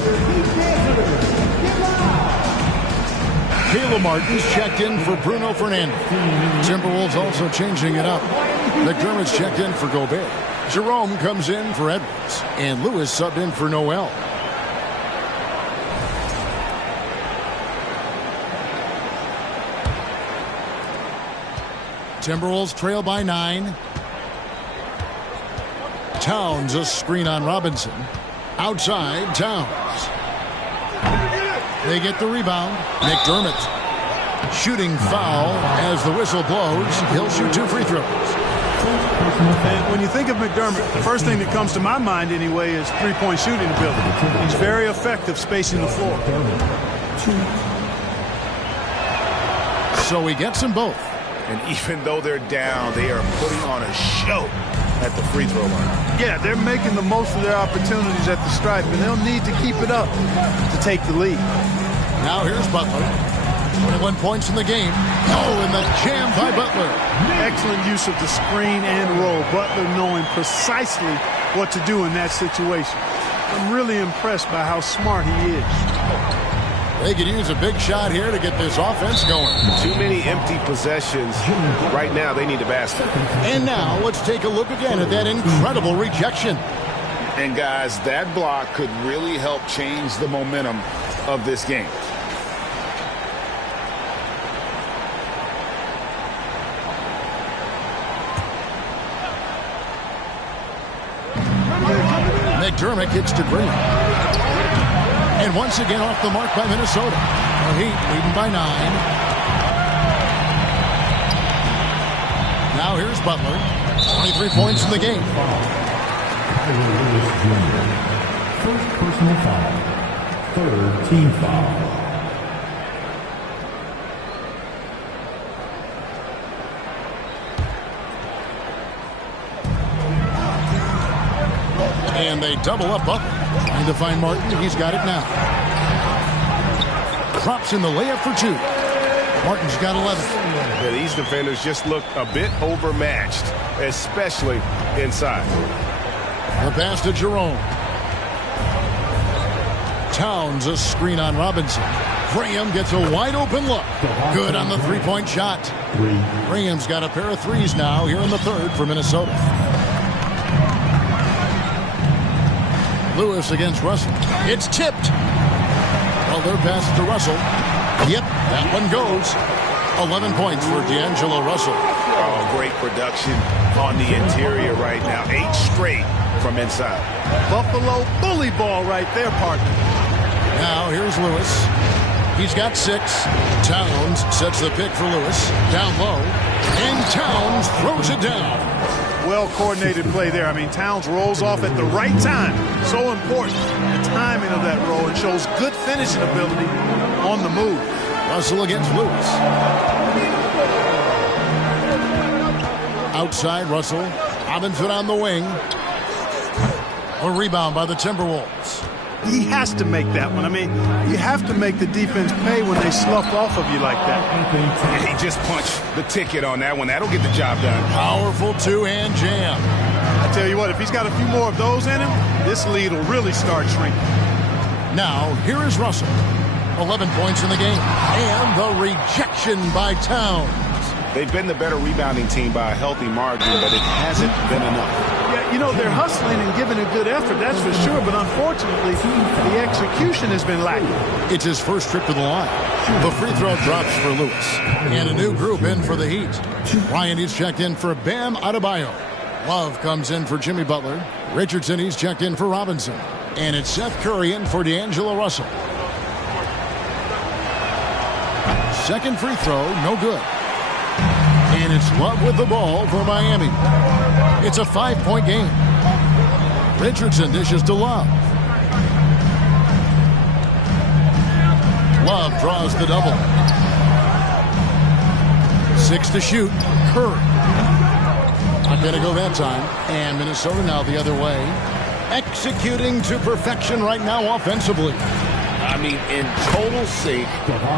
Caleb Martin's checked in for Bruno Fernandez. Timberwolves also changing it up. McDermott's checked in for Gobert. Jerome comes in for Edwards. And Lewis subbed in for Noel. Timberwolves trail by 9. Towns a screen on Robinson. Outside, Towns. They get the rebound. McDermott. Shooting foul as the whistle blows. He'll shoot 2 free throws. And when you think of McDermott, the first thing that comes to my mind anyway is three-point shooting ability. He's very effective spacing the floor. So he gets them both. And even though they're down, they are putting on a show at the free throw line. Yeah, they're making the most of their opportunities at the stripe, and they'll need to keep it up to take the lead. Now here's Butler. 21 points in the game. Oh, and the jam by Butler. Excellent use of the screen and roll. Butler knowing precisely what to do in that situation. I'm really impressed by how smart he is. They could use a big shot here to get this offense going. Too many empty possessions. Right now, they need a basket. And now, let's take a look again at that incredible rejection. And guys, that block could really help change the momentum of this game. McDermott gets to Green. And once again off the mark by Minnesota. The Heat leading by 9. Now here's Butler. 23 points in the game. First personal foul. Third team foul. And they double up Butler. Trying to find Martin. He's got it now. Drops in the layup for 2. Martin's got 11. Yeah, these defenders just look a bit overmatched, especially inside. The pass to Jerome. Towns a screen on Robinson. Graham gets a wide open look. Good on the three-point shot. Graham's got a pair of threes now here in the third for Minnesota. Lewis against Russell. It's tipped. Well, their pass to Russell. Yep, that one goes. 11 points for D'Angelo Russell. Oh, great production on the interior right now. 8 straight from inside. Buffalo bully ball right there, partner. Now here's Lewis. He's got 6. Towns sets the pick for Lewis. Down low. And Towns throws it down. Well-coordinated play there. I mean, Towns rolls off at the right time. So important. The timing of that roll. It shows good finishing ability on the move. Russell against Lewis. Outside, Russell. Robinson on the wing. A rebound by the Timberwolves. He has to make that one. I mean, you have to make the defense pay when they slough off of you like that. Yeah, he just punched the ticket on that one. That'll get the job done. Powerful two-hand jam. I tell you what, if he's got a few more of those in him, this lead will really start shrinking. Now, here is Russell. 11 points in the game. And the rejection by Towns. They've been the better rebounding team by a healthy margin, but it hasn't been enough. Yeah, you know, they're hustling and giving a good effort, that's for sure, but unfortunately, the execution has been lacking. It's his first trip to the line. The free throw drops for Lewis. And a new group in for the Heat. Ryan, he's checked in for Bam Adebayo. Love comes in for Jimmy Butler. Richardson, he's checked in for Robinson. And it's Seth Curry in for D'Angelo Russell. Second free throw, no good. And it's Love with the ball for Miami. It's a 5-point game. Richardson dishes to Love. Love draws the double. 6 to shoot. Curry. Not going to go that time. And Minnesota now the other way. Executing to perfection right now offensively. I mean, in total sync.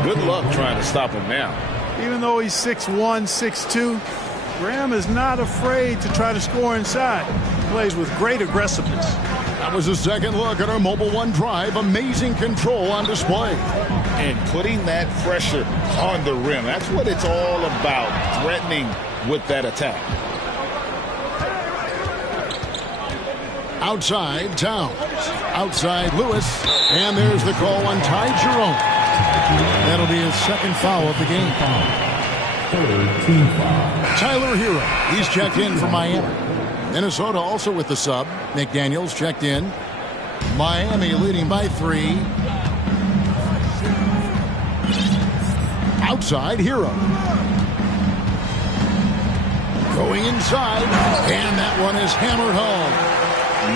Good luck trying to stop him now. Even though he's 6'1", 6'2", Graham is not afraid to try to score inside. He plays with great aggressiveness. That was a second look at our Mobile One Drive. Amazing control on display. and putting that pressure on the rim. That's what it's all about, threatening with that attack. Outside, Towns. Outside, Lewis. And there's the call on Ty Jerome. That'll be his second foul of the game. Tyler Hero. He's checked in for Miami. Minnesota also with the sub. McDaniels checked in. Miami leading by 3. Outside, Hero. Going inside. And that one is hammered home.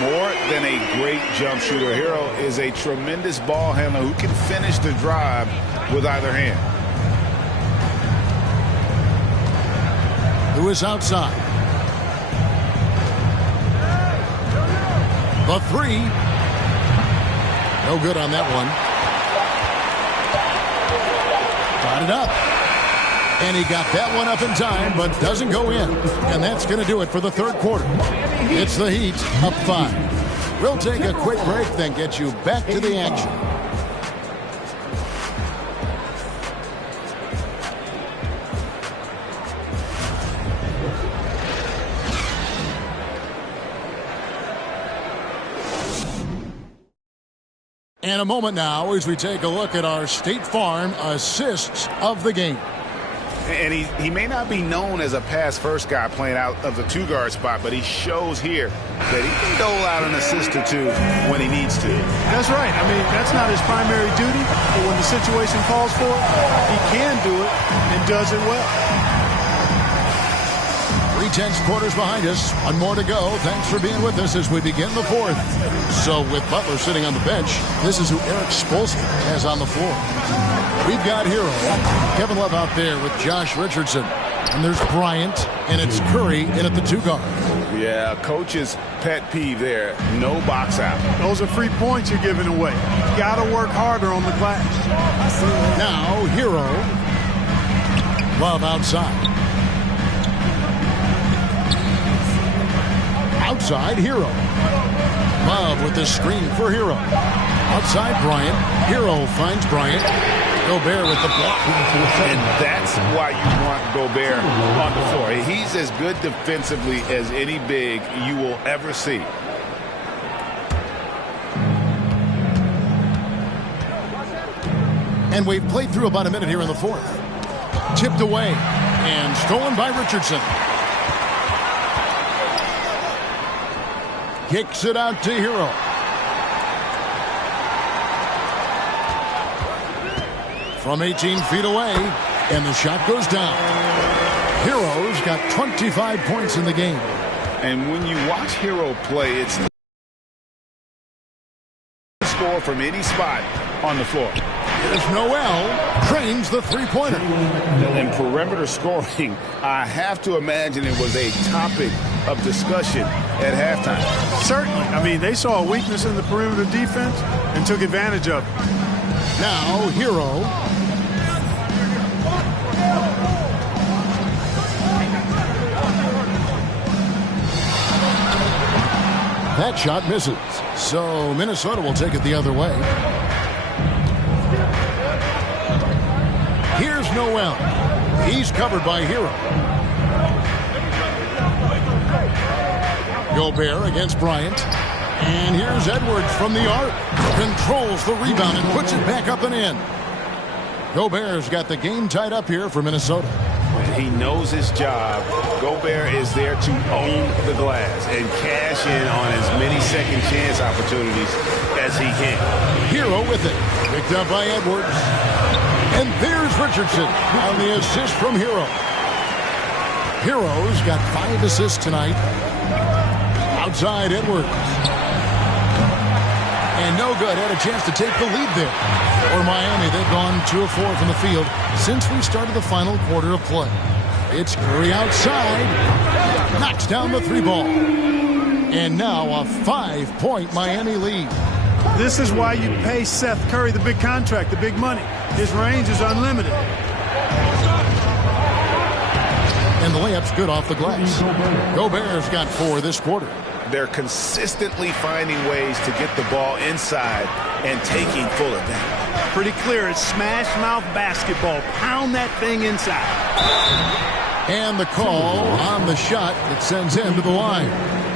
More than a great jump shooter, Hero is a tremendous ball handler who can finish the drive with either hand. Lewis outside. The 3. No good on that one. Got it up. And he got that one up in time, but doesn't go in. And that's going to do it for the third quarter. It's the Heat up 5. We'll take a quick break, then get you back to the action. And a moment now as we take a look at our State Farm assists of the game. And he may not be known as a pass-first guy playing out of the 2-guard spot, but he shows here that he can dole out an assist or 2 when he needs to. That's right. I mean, that's not his primary duty, but when the situation calls for it, he can do it and does it well. 3/10 quarters behind us. One more to go. Thanks for being with us as we begin the fourth. So with Butler sitting on the bench, this is who Eric Spoelstra has on the floor. We've got Hero, Kevin Love out there with Josh Richardson. And there's Bryant, and it's Curry in at the 2-guard. Yeah, coach's pet peeve there. No box out. Those are free points you're giving away. Got to work harder on the glass. Now, Hero. Love outside. Outside, Hero. Love with the screen for Hero. Outside, Bryant. Hero finds Bryant. Gobert with the block. And that's why you want Gobert on the floor. He's as good defensively as any big you will ever see. And we've played through about a minute here in the fourth. Tipped away and stolen by Richardson. Kicks it out to Hero. From 18 feet away, and the shot goes down. Hero's got 25 points in the game. And when you watch Hero play, it's the score from any spot on the floor. Here's Noel, trains the three-pointer. And perimeter scoring, I have to imagine it was a topic of discussion at halftime. Certainly. I mean, they saw a weakness in the perimeter defense and took advantage of it. Now, Hero. That shot misses. So Minnesota will take it the other way. Here's Noel. He's covered by Hero. Gobert against Bryant. And here's Edwards from the arc. Controls the rebound and puts it back up and in. Gobert's got the game tied up here for Minnesota. He knows his job. Gobert is there to own the glass and cash in on as many second chance opportunities as he can. Hero with it. Picked up by Edwards. And there's Richardson on the assist from Hero. Hero's got 5 assists tonight. Outside Edwards. And no good. Had a chance to take the lead there. For Miami, they've gone 2 of 4 from the field since we started the final quarter of play. It's Curry outside. Knocks down the 3-ball. And now a 5-point Miami lead. This is why you pay Seth Curry the big contract, the big money. His range is unlimited. And the layup's good off the glass. Gobert's got 4 this quarter. They're consistently finding ways to get the ball inside and taking full advantage. Pretty clear. It's smash mouth basketball. Pound that thing inside. And the call on the shot that sends him to the line.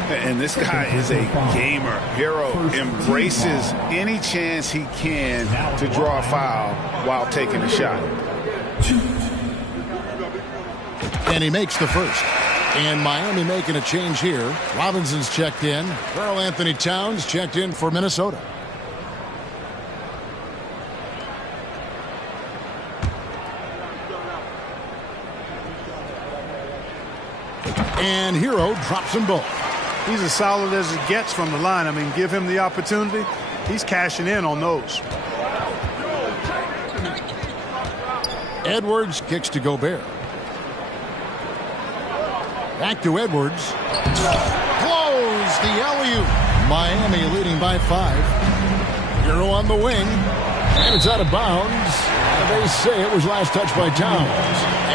And this guy is a gamer. Hero embraces any chance he can to draw a foul while taking a shot. And he makes the first. And Miami making a change here. Robinson's checked in. Karl Anthony Towns checked in for Minnesota. And Hero drops them both. He's as solid as it gets from the line. I mean, give him the opportunity. He's cashing in on those. Edwards kicks to Gobert. Back to Edwards. Close the alley-oop. Miami leading by 5. Hero on the wing. And it's out of bounds. They say it was last touched by Towns.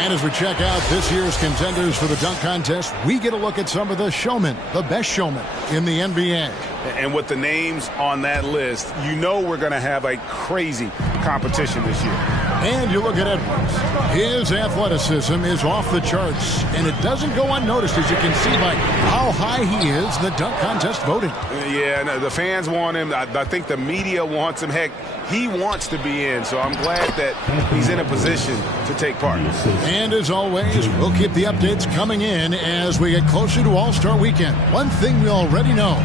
And as we check out this year's contenders for the dunk contest, we get a look at some of the showmen, the best showmen in the NBA. And with the names on that list, you know we're going to have a crazy competition this year. And you look at Edwards. His athleticism is off the charts, and it doesn't go unnoticed, as you can see by how high he is in the dunk contest voting. Yeah, no, the fans want him. I think the media wants him. Heck, he wants to be in, so I'm glad that he's in a position to take part. And as always, we'll keep the updates coming in as we get closer to All-Star Weekend. One thing we already know,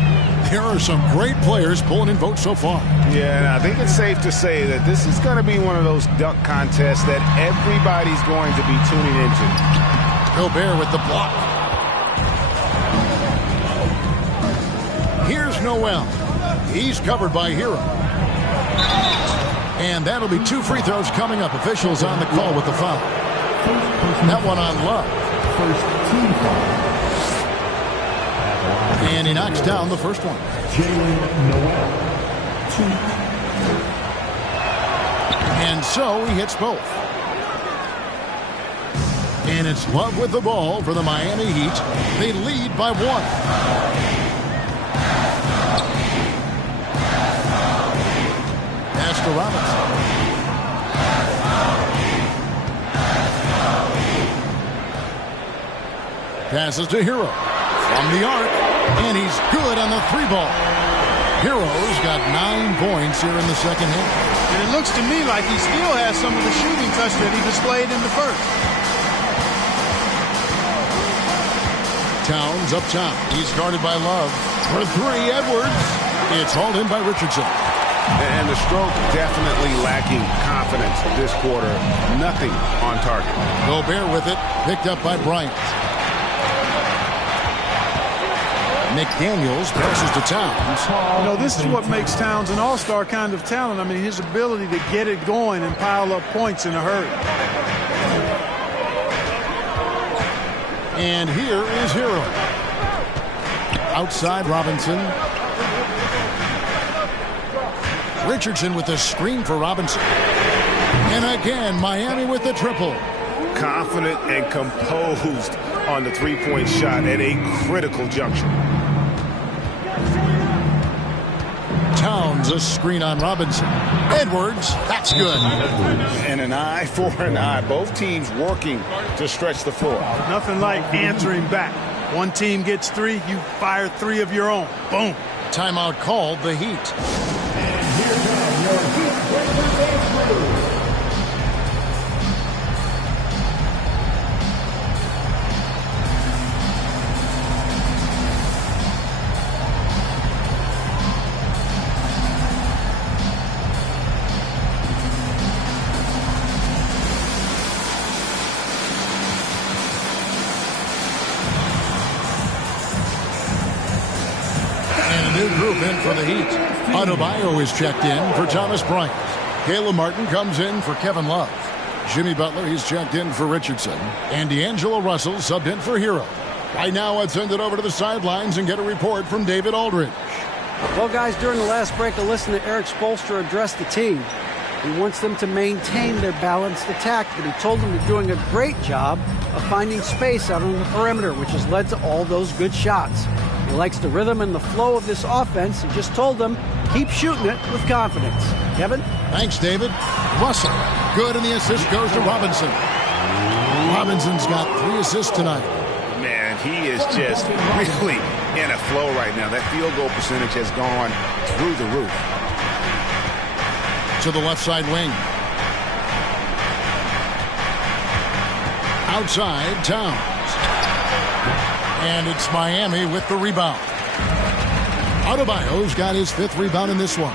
there are some great players pulling in votes so far. Yeah, and I think it's safe to say that this is going to be one of those dunk contests that everybody's going to be tuning into. Gobert with the block. Here's Noel. He's covered by Hero. And that'll be 2 free throws coming up. Officials on the call with the foul. That one on Love. First team foul. And he knocks down the first one. Jalen Noel. 2. And so he hits both. And it's Love with the ball for the Miami Heat. They lead by 1. Pass to Robinson. Passes to Hero. From the arc. And he's good on the 3-ball. Hero's got 9 points here in the second half. And it looks to me like he still has some of the shooting touch that he displayed in the first. Towns up top. He's guarded by Love. For 3, Edwards. It's hauled in by Richardson. And the stroke definitely lacking confidence this quarter. Nothing on target. Gobert with it. Picked up by Bryant. McDaniels passes to Towns. You know, this is what makes Towns an all-star kind of talent. I mean, his ability to get it going and pile up points in a hurry. And here is Hero. Outside Robinson. Richardson with a screen for Robinson. And again, Miami with the triple. Confident and composed on the 3-point shot at a critical juncture. Towns, a screen on Robinson. Edwards, that's good. And an eye for an eye. Both teams working to stretch the floor. Nothing like answering back. One team gets 3, you fire 3 of your own. Boom. Timeout called, the Heat. And here come your Heat breakers. In for the Heat. Adebayo is checked in for Thomas Bryant. Caleb Martin comes in for Kevin Love. Jimmy Butler, he's checked in for Richardson. And D'Angelo Russell subbed in for Hero. Right now, let's send it over to the sidelines and get a report from David Aldridge. Well, guys, during the last break, I listened to Eric Spoelstra address the team. He wants them to maintain their balanced attack, but he told them they're doing a great job of finding space out on the perimeter, which has led to all those good shots. He likes the rhythm and the flow of this offense. He just told them, keep shooting it with confidence. Kevin? Thanks, David. Russell, good, and the assist goes to Robinson. Robinson's got 3 assists tonight. Man, he is just really in a flow right now. That field goal percentage has gone through the roof. To the left side wing. Outside, Towns. And it's Miami with the rebound. Adebayo's got his 5th rebound in this one.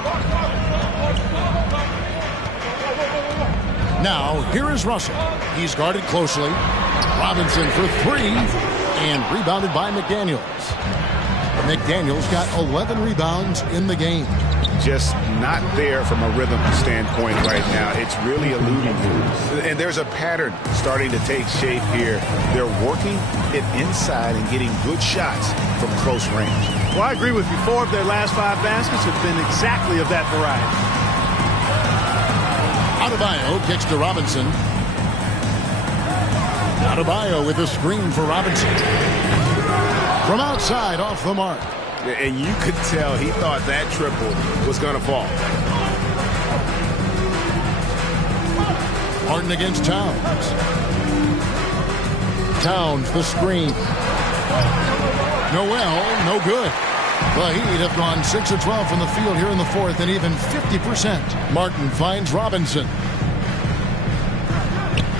Now, here is Russell. He's guarded closely. Robinson for 3, and rebounded by McDaniels. McDaniels got 11 rebounds in the game. Just not there from a rhythm standpoint right now. It's really eluding him. And there's a pattern starting to take shape here. They're working it inside and getting good shots from close range. Well, I agree with you. 4 of their last 5 baskets have been exactly of that variety. Adebayo kicks to Robinson. Adebayo with a screen for Robinson. From outside, off the mark. And you could tell he thought that triple was going to fall. Martin against Towns. Towns, the screen. Noel, no good. The Heat have gone 6 of 12 from the field here in the 4th, and even 50%. Martin finds Robinson.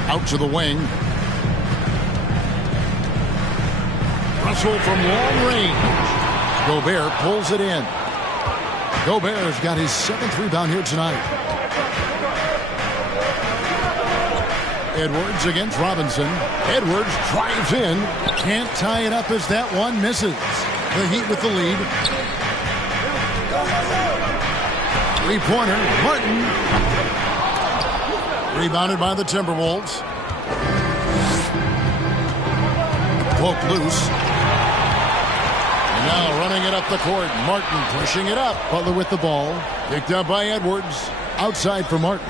Out to the wing. Russell from long range. Gobert pulls it in. Gobert's got his 7th rebound here tonight. Edwards against Robinson. Edwards drives in. Can't tie it up as that one misses. The Heat with the lead. 3-pointer. Martin. Rebounded by the Timberwolves. Poked loose. Now running it up the court. Martin pushing it up. Butler with the ball. Picked up by Edwards. Outside for Martin.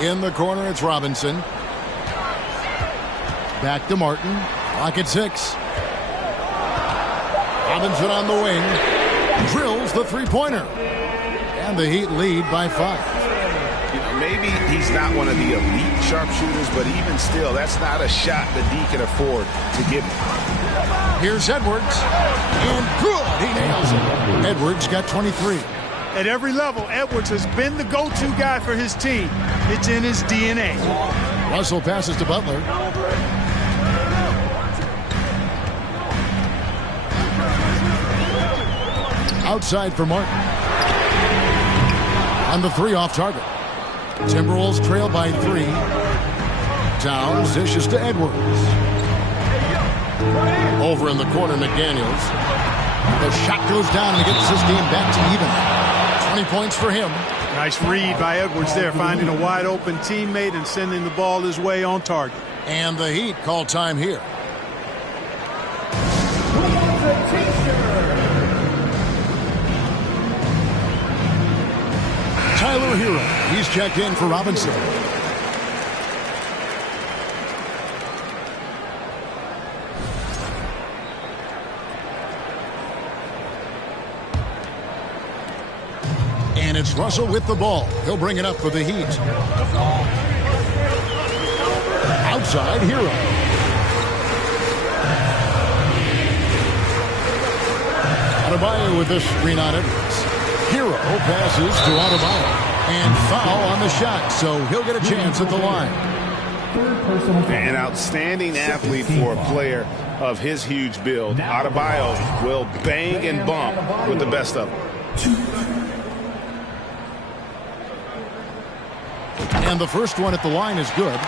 In the corner, it's Robinson. Back to Martin. Clock at 6. Robinson on the wing. Drills the 3-pointer. And the Heat lead by 5. Maybe he's not one of the elite sharpshooters, but even still, that's not a shot that he can afford to give him. Here's Edwards. And good. He nails it. Edwards got 23. At every level, Edwards has been the go-to guy for his team. It's in his DNA. Russell passes to Butler. Outside for Martin. On the 3 off target. Timberwolves trail by 3. Towns dishes to Edwards. Over in the corner, McDaniels. The shot goes down and he gets this game back to even. 20 points for him. Nice read by Edwards there, finding a wide open teammate and sending the ball his way on target. And the Heat call time here. Tyler Hero. He's checked in for Robinson. And it's Russell with the ball. He'll bring it up for the Heat. Outside, Hero. Adebayo with the screen on Edwards. Hero passes to Adebayo. And foul on the shot, so he'll get a chance at the line. An outstanding athlete for a player of his huge build. Adebayo will bang and bump with the best of them. And the first one at the line is good.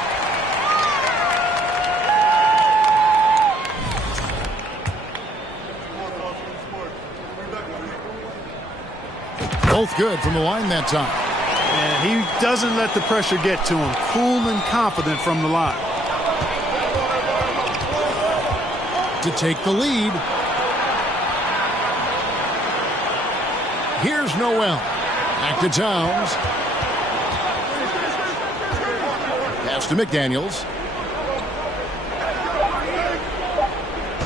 Both good from the line that time. And he doesn't let the pressure get to him. Cool and confident from the line. To take the lead. Here's Noel. Back to Towns. Pass to McDaniels.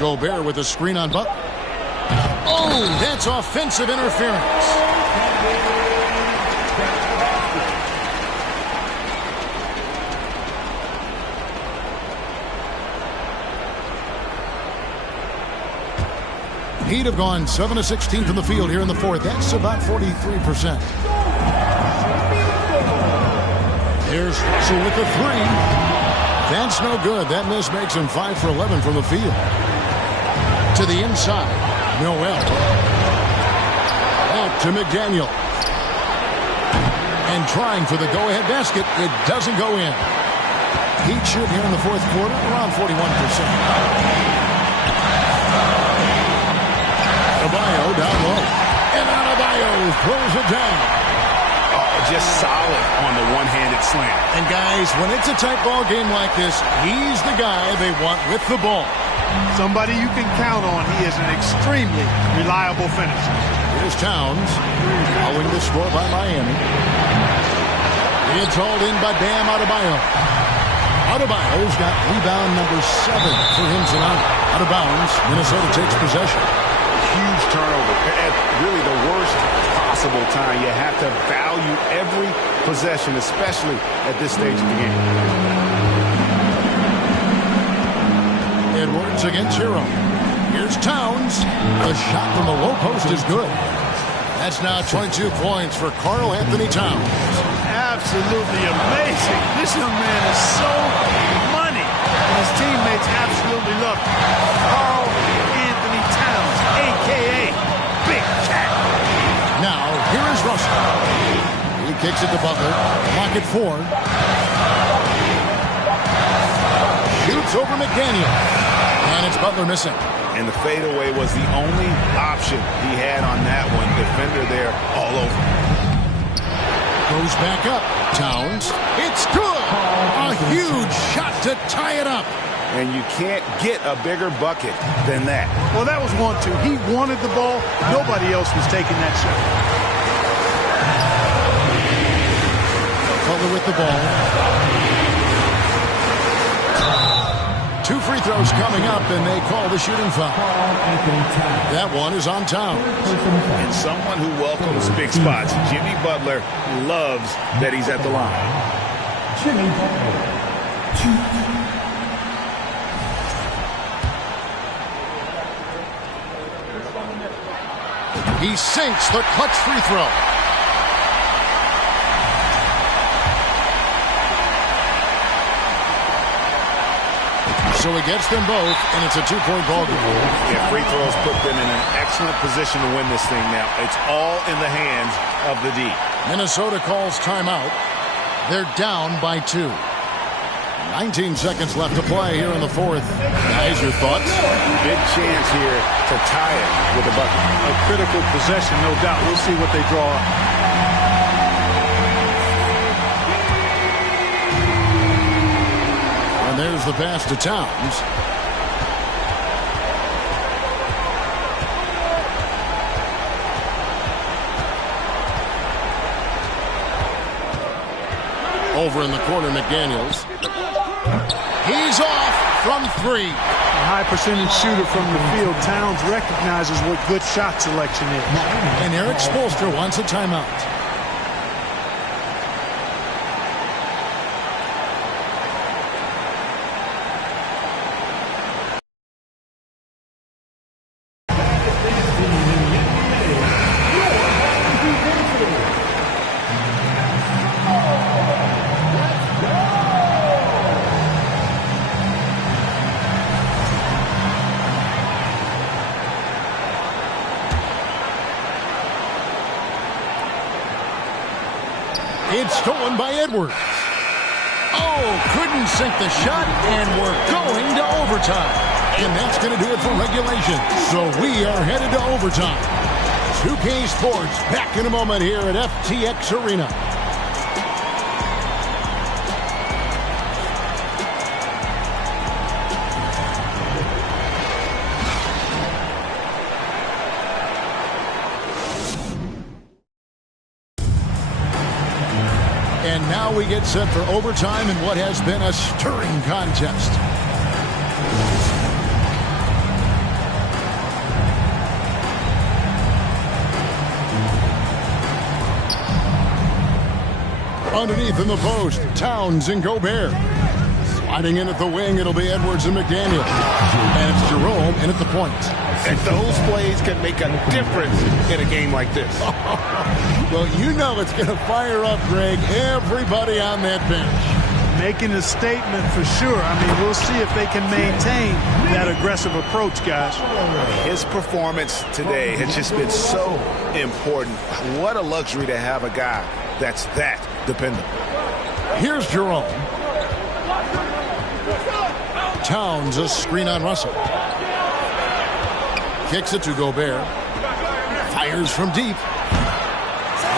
Gobert with a screen on Butler. Oh, that's offensive interference. Heat have gone 7 of 16 from the field here in the fourth. That's about 43%. Here's Russell with the three. That's no good. That miss makes him 5 for 11 from the field. To the inside. Noel. Back to McDaniel. And trying for the go-ahead basket. It doesn't go in. Heat shoot here in the fourth quarter around 41%. Adebayo down low. And Adebayo throws it down. Oh, just solid on the one-handed slam. And guys, when it's a tight ball game like this, he's the guy they want with the ball. Somebody you can count on. He is an extremely reliable finisher. Here's Towns. Following the score by Miami. It's hauled in by Bam Adebayo. Adebayo's got rebound number 7 for him tonight. Out of bounds, Minnesota takes possession. Huge turnover at really the worst possible time. You have to value every possession, especially at this stage of the game. Edwards against Hero. Here's Towns. The shot from the low post is good. That's now 22 points for Karl Anthony Towns. Absolutely amazing. This young man is so money. And his teammates absolutely love him. Karl Anthony Towns, a.k.a. Big Cat. Now, here is Russell. He kicks it to Butler. Clock at 4. Shoots over McDaniel. And it's Butler missing. And the fadeaway was the only option he had on that one. Defender there all over. Goes back up. Towns. It's good. A huge shot to tie it up. And you can't get a bigger bucket than that. Well, that was 1-2. He wanted the ball. Nobody else was taking that shot. Butler with the ball. 2 free throws coming up, and they call the shooting foul. That one is on Towns. And someone who welcomes big spots. Jimmy Butler loves that he's at the line. Jimmy Butler. He sinks the clutch free throw. So he gets them both, and it's a 2-point ball game. Yeah, free throws put them in an excellent position to win this thing now. It's all in the hands of the D. Minnesota calls timeout. They're down by 2. 19 seconds left to play here in the fourth. Guys, your thoughts? Big chance here to tie it with a bucket. A critical possession, no doubt. We'll see what they draw up. And there's the pass to Towns. Over in the corner, McDaniels. He's off from 3. A high percentage shooter from the field. Towns recognizes what good shot selection is. And Eric Spoelstra wants a timeout. It's stolen by Edwards. Oh, couldn't sink the shot, and we're going to overtime. And that's going to do it for regulation. So we are headed to overtime. 2K Sports back in a moment here at FTX Arena. And now we get set for overtime in what has been a stirring contest. Underneath in the post, Towns and Gobert. Sliding in at the wing, it'll be Edwards and McDaniel. And it's Jerome in at the point. And those plays can make a difference in a game like this. Well, you know it's going to fire up, Greg, everybody on that bench. Making a statement for sure. I mean, we'll see if they can maintain that aggressive approach, guys. His performance today has just been so important. What a luxury to have a guy that's that dependable. Here's Jerome. Towns, a screen on Russell. Kicks it to Gobert. Fires from deep.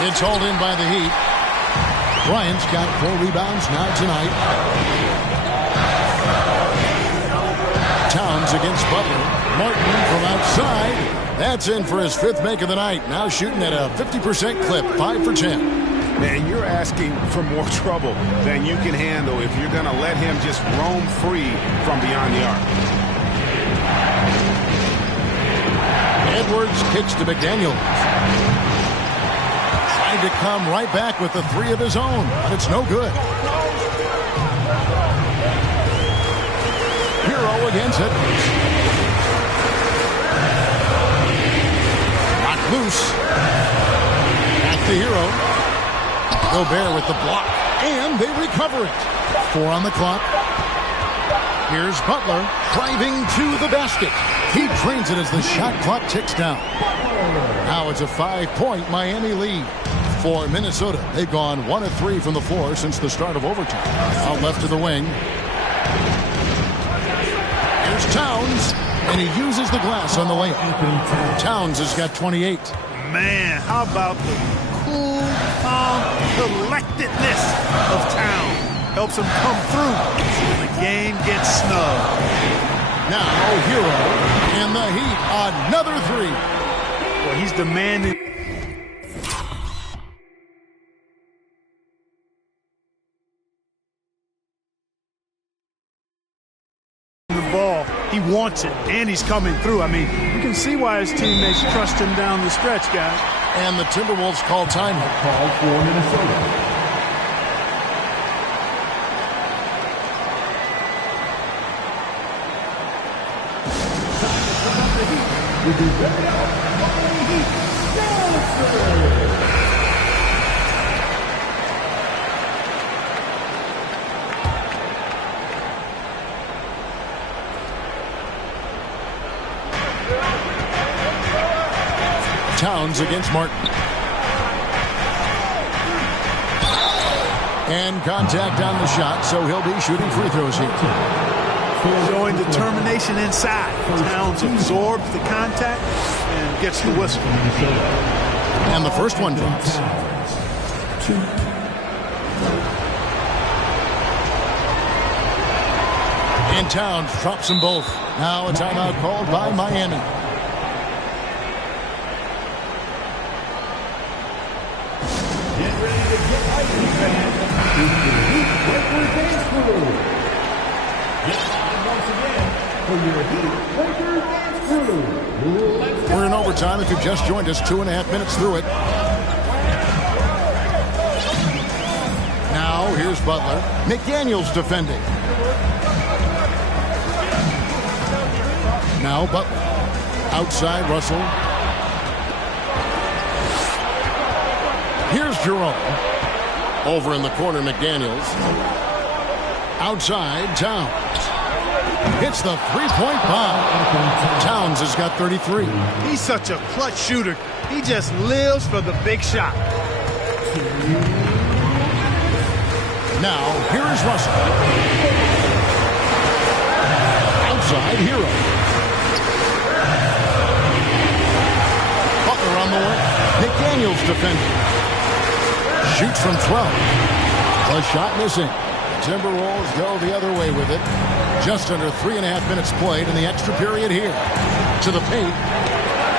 It's hauled in by the Heat. Bryant's got 4 rebounds now tonight. Towns against Butler. Martin from outside. That's in for his 5th make of the night. Now shooting at a 50% clip, 5 for 10. Man, you're asking for more trouble than you can handle if you're going to let him just roam free from beyond the arc. Edwards kicks to McDaniel. Tried to come right back with the 3 of his own, but it's no good. Hero against Edwards. Knocked loose. Back to Hero. Gobert with the block, and they recover it. 4 on the clock. Here's Butler driving to the basket. He drains it as the shot clock ticks down. Now it's a 5-point Miami lead for Minnesota. They've gone 1 of 3 from the floor since the start of overtime. Out left to the wing. Here's Towns, and he uses the glass on the layup. Towns has got 28. Man, how about the cool, calm collectedness of Towns? Helps him come through when the game gets snug. Now Hero and the Heat, another 3. Well, he's demanding. The ball, he wants it, and he's coming through. I mean, you can see why his teammates trust him down the stretch, guys. And the Timberwolves call timeout. Call for Minnesota. With the very out, Miami Heat, Johnson. Towns against Martin. And contact on the shot, so he'll be shooting free throws here. Showing determination inside. Towns absorbs the contact and gets the whistle. And the first one drops. And Towns drops them both. Now a timeout called by Miami. Get ready to get icy, fans. Heat Breaker Dance Crew. Get live once again for your Heat Breaker Dance Crew. We're in overtime. If you've just joined us, 2.5 minutes through it. Now here's Butler. McDaniel's defending. Now Butler. Outside Russell. Here's Jerome. Over in the corner, McDaniels. Outside, Towns. Hits the 3-point bomb. Towns has got 33. He's such a clutch shooter. He just lives for the big shot. Now, here is Russell. Outside, Hero. Butler on the way. McDaniels defending. Shoots from 12. A shot missing. Timberwolves go the other way with it. Just under 3.5 minutes played in the extra period here. To the paint.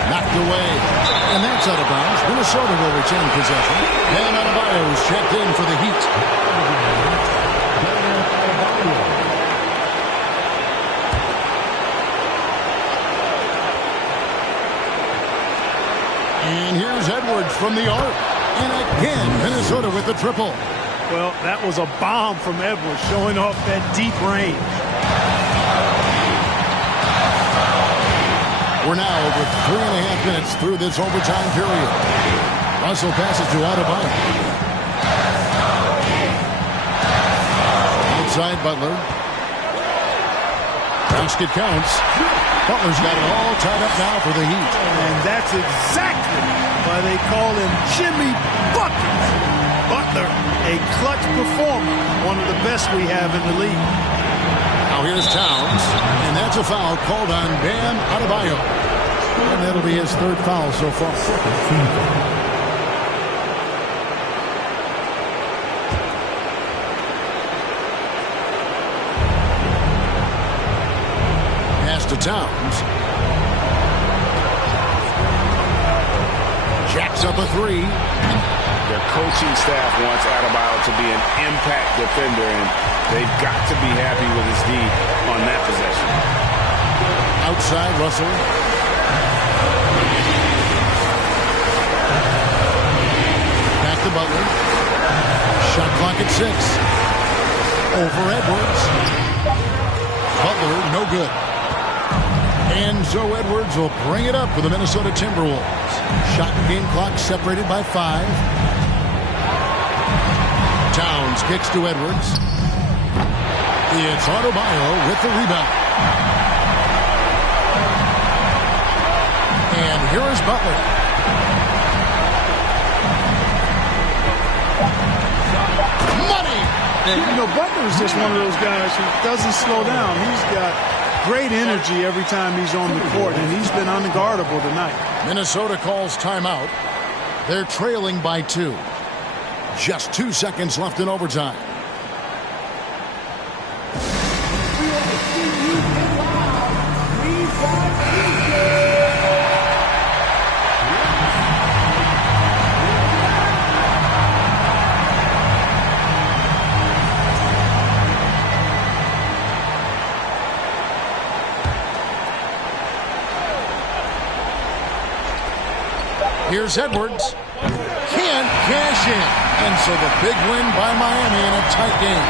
Knocked away. And that's out of bounds. Minnesota will retain possession. And Adebayo's checked in for the Heat. And here's Edwards from the arc. And again, Minnesota with the triple. Well, that was a bomb from Edwards, showing off that deep range. We're now over 3.5 minutes through this overtime period. Russell passes to Adebayo. Outside Butler. Basket counts. Butler's got it all tied up now for the Heat. And that's exactly why they call him Jimmy Buckets. Butler, a clutch performer, one of the best we have in the league. Now here's Towns, and that's a foul called on Bam Adebayo. And that'll be his third foul so far. Pass to Towns. Jacks up a three. Their coaching staff wants Adebayo to be an impact defender, and they've got to be happy with his D on that possession. Outside Russell. Back to Butler. Shot clock at 6. Over Edwards. Butler, no good. And so Edwards will bring it up for the Minnesota Timberwolves. Shot and game clock separated by 5. Towns kicks to Edwards. It's Adebayo with the rebound. And here is Butler. Money! And, you know, Butler is just one of those guys who doesn't slow down. He's got great energy every time he's on the court, and he's been unguardable tonight. Minnesota calls timeout. They're trailing by 2. Just 2 seconds left in overtime. Here's Edwards. Can't cash in. And so the big win by Miami in a tight game.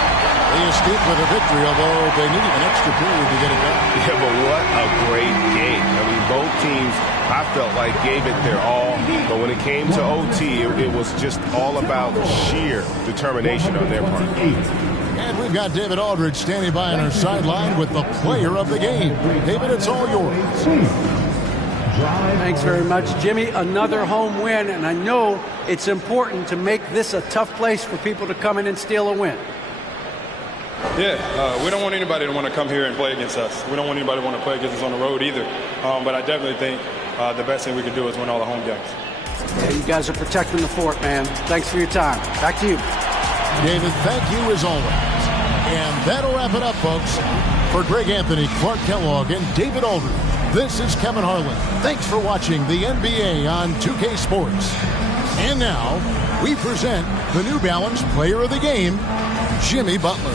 They escaped with a victory, although they needed an extra period to get it done. Yeah, but what a great game. I mean, both teams, I felt like, gave it their all. But when it came to OT, it was just all about sheer determination on their part. And we've got David Aldridge standing by on our sideline with the player of the game. David, it's all yours. Thanks very much, Jimmy. Another home win, and I know it's important to make this a tough place for people to come in and steal a win. Yeah, we don't want anybody to want to come here and play against us. We don't want anybody to want to play against us on the road either. But I definitely think the best thing we can do is win all the home games. Yeah, you guys are protecting the fort, man. Thanks for your time. Back to you. David, thank you as always. And that'll wrap it up, folks. For Greg Anthony, Clark Kellogg, and David Aldridge, this is Kevin Harlan. Thanks for watching the NBA on 2K Sports. And now, we present the New Balance Player of the Game, Jimmy Butler.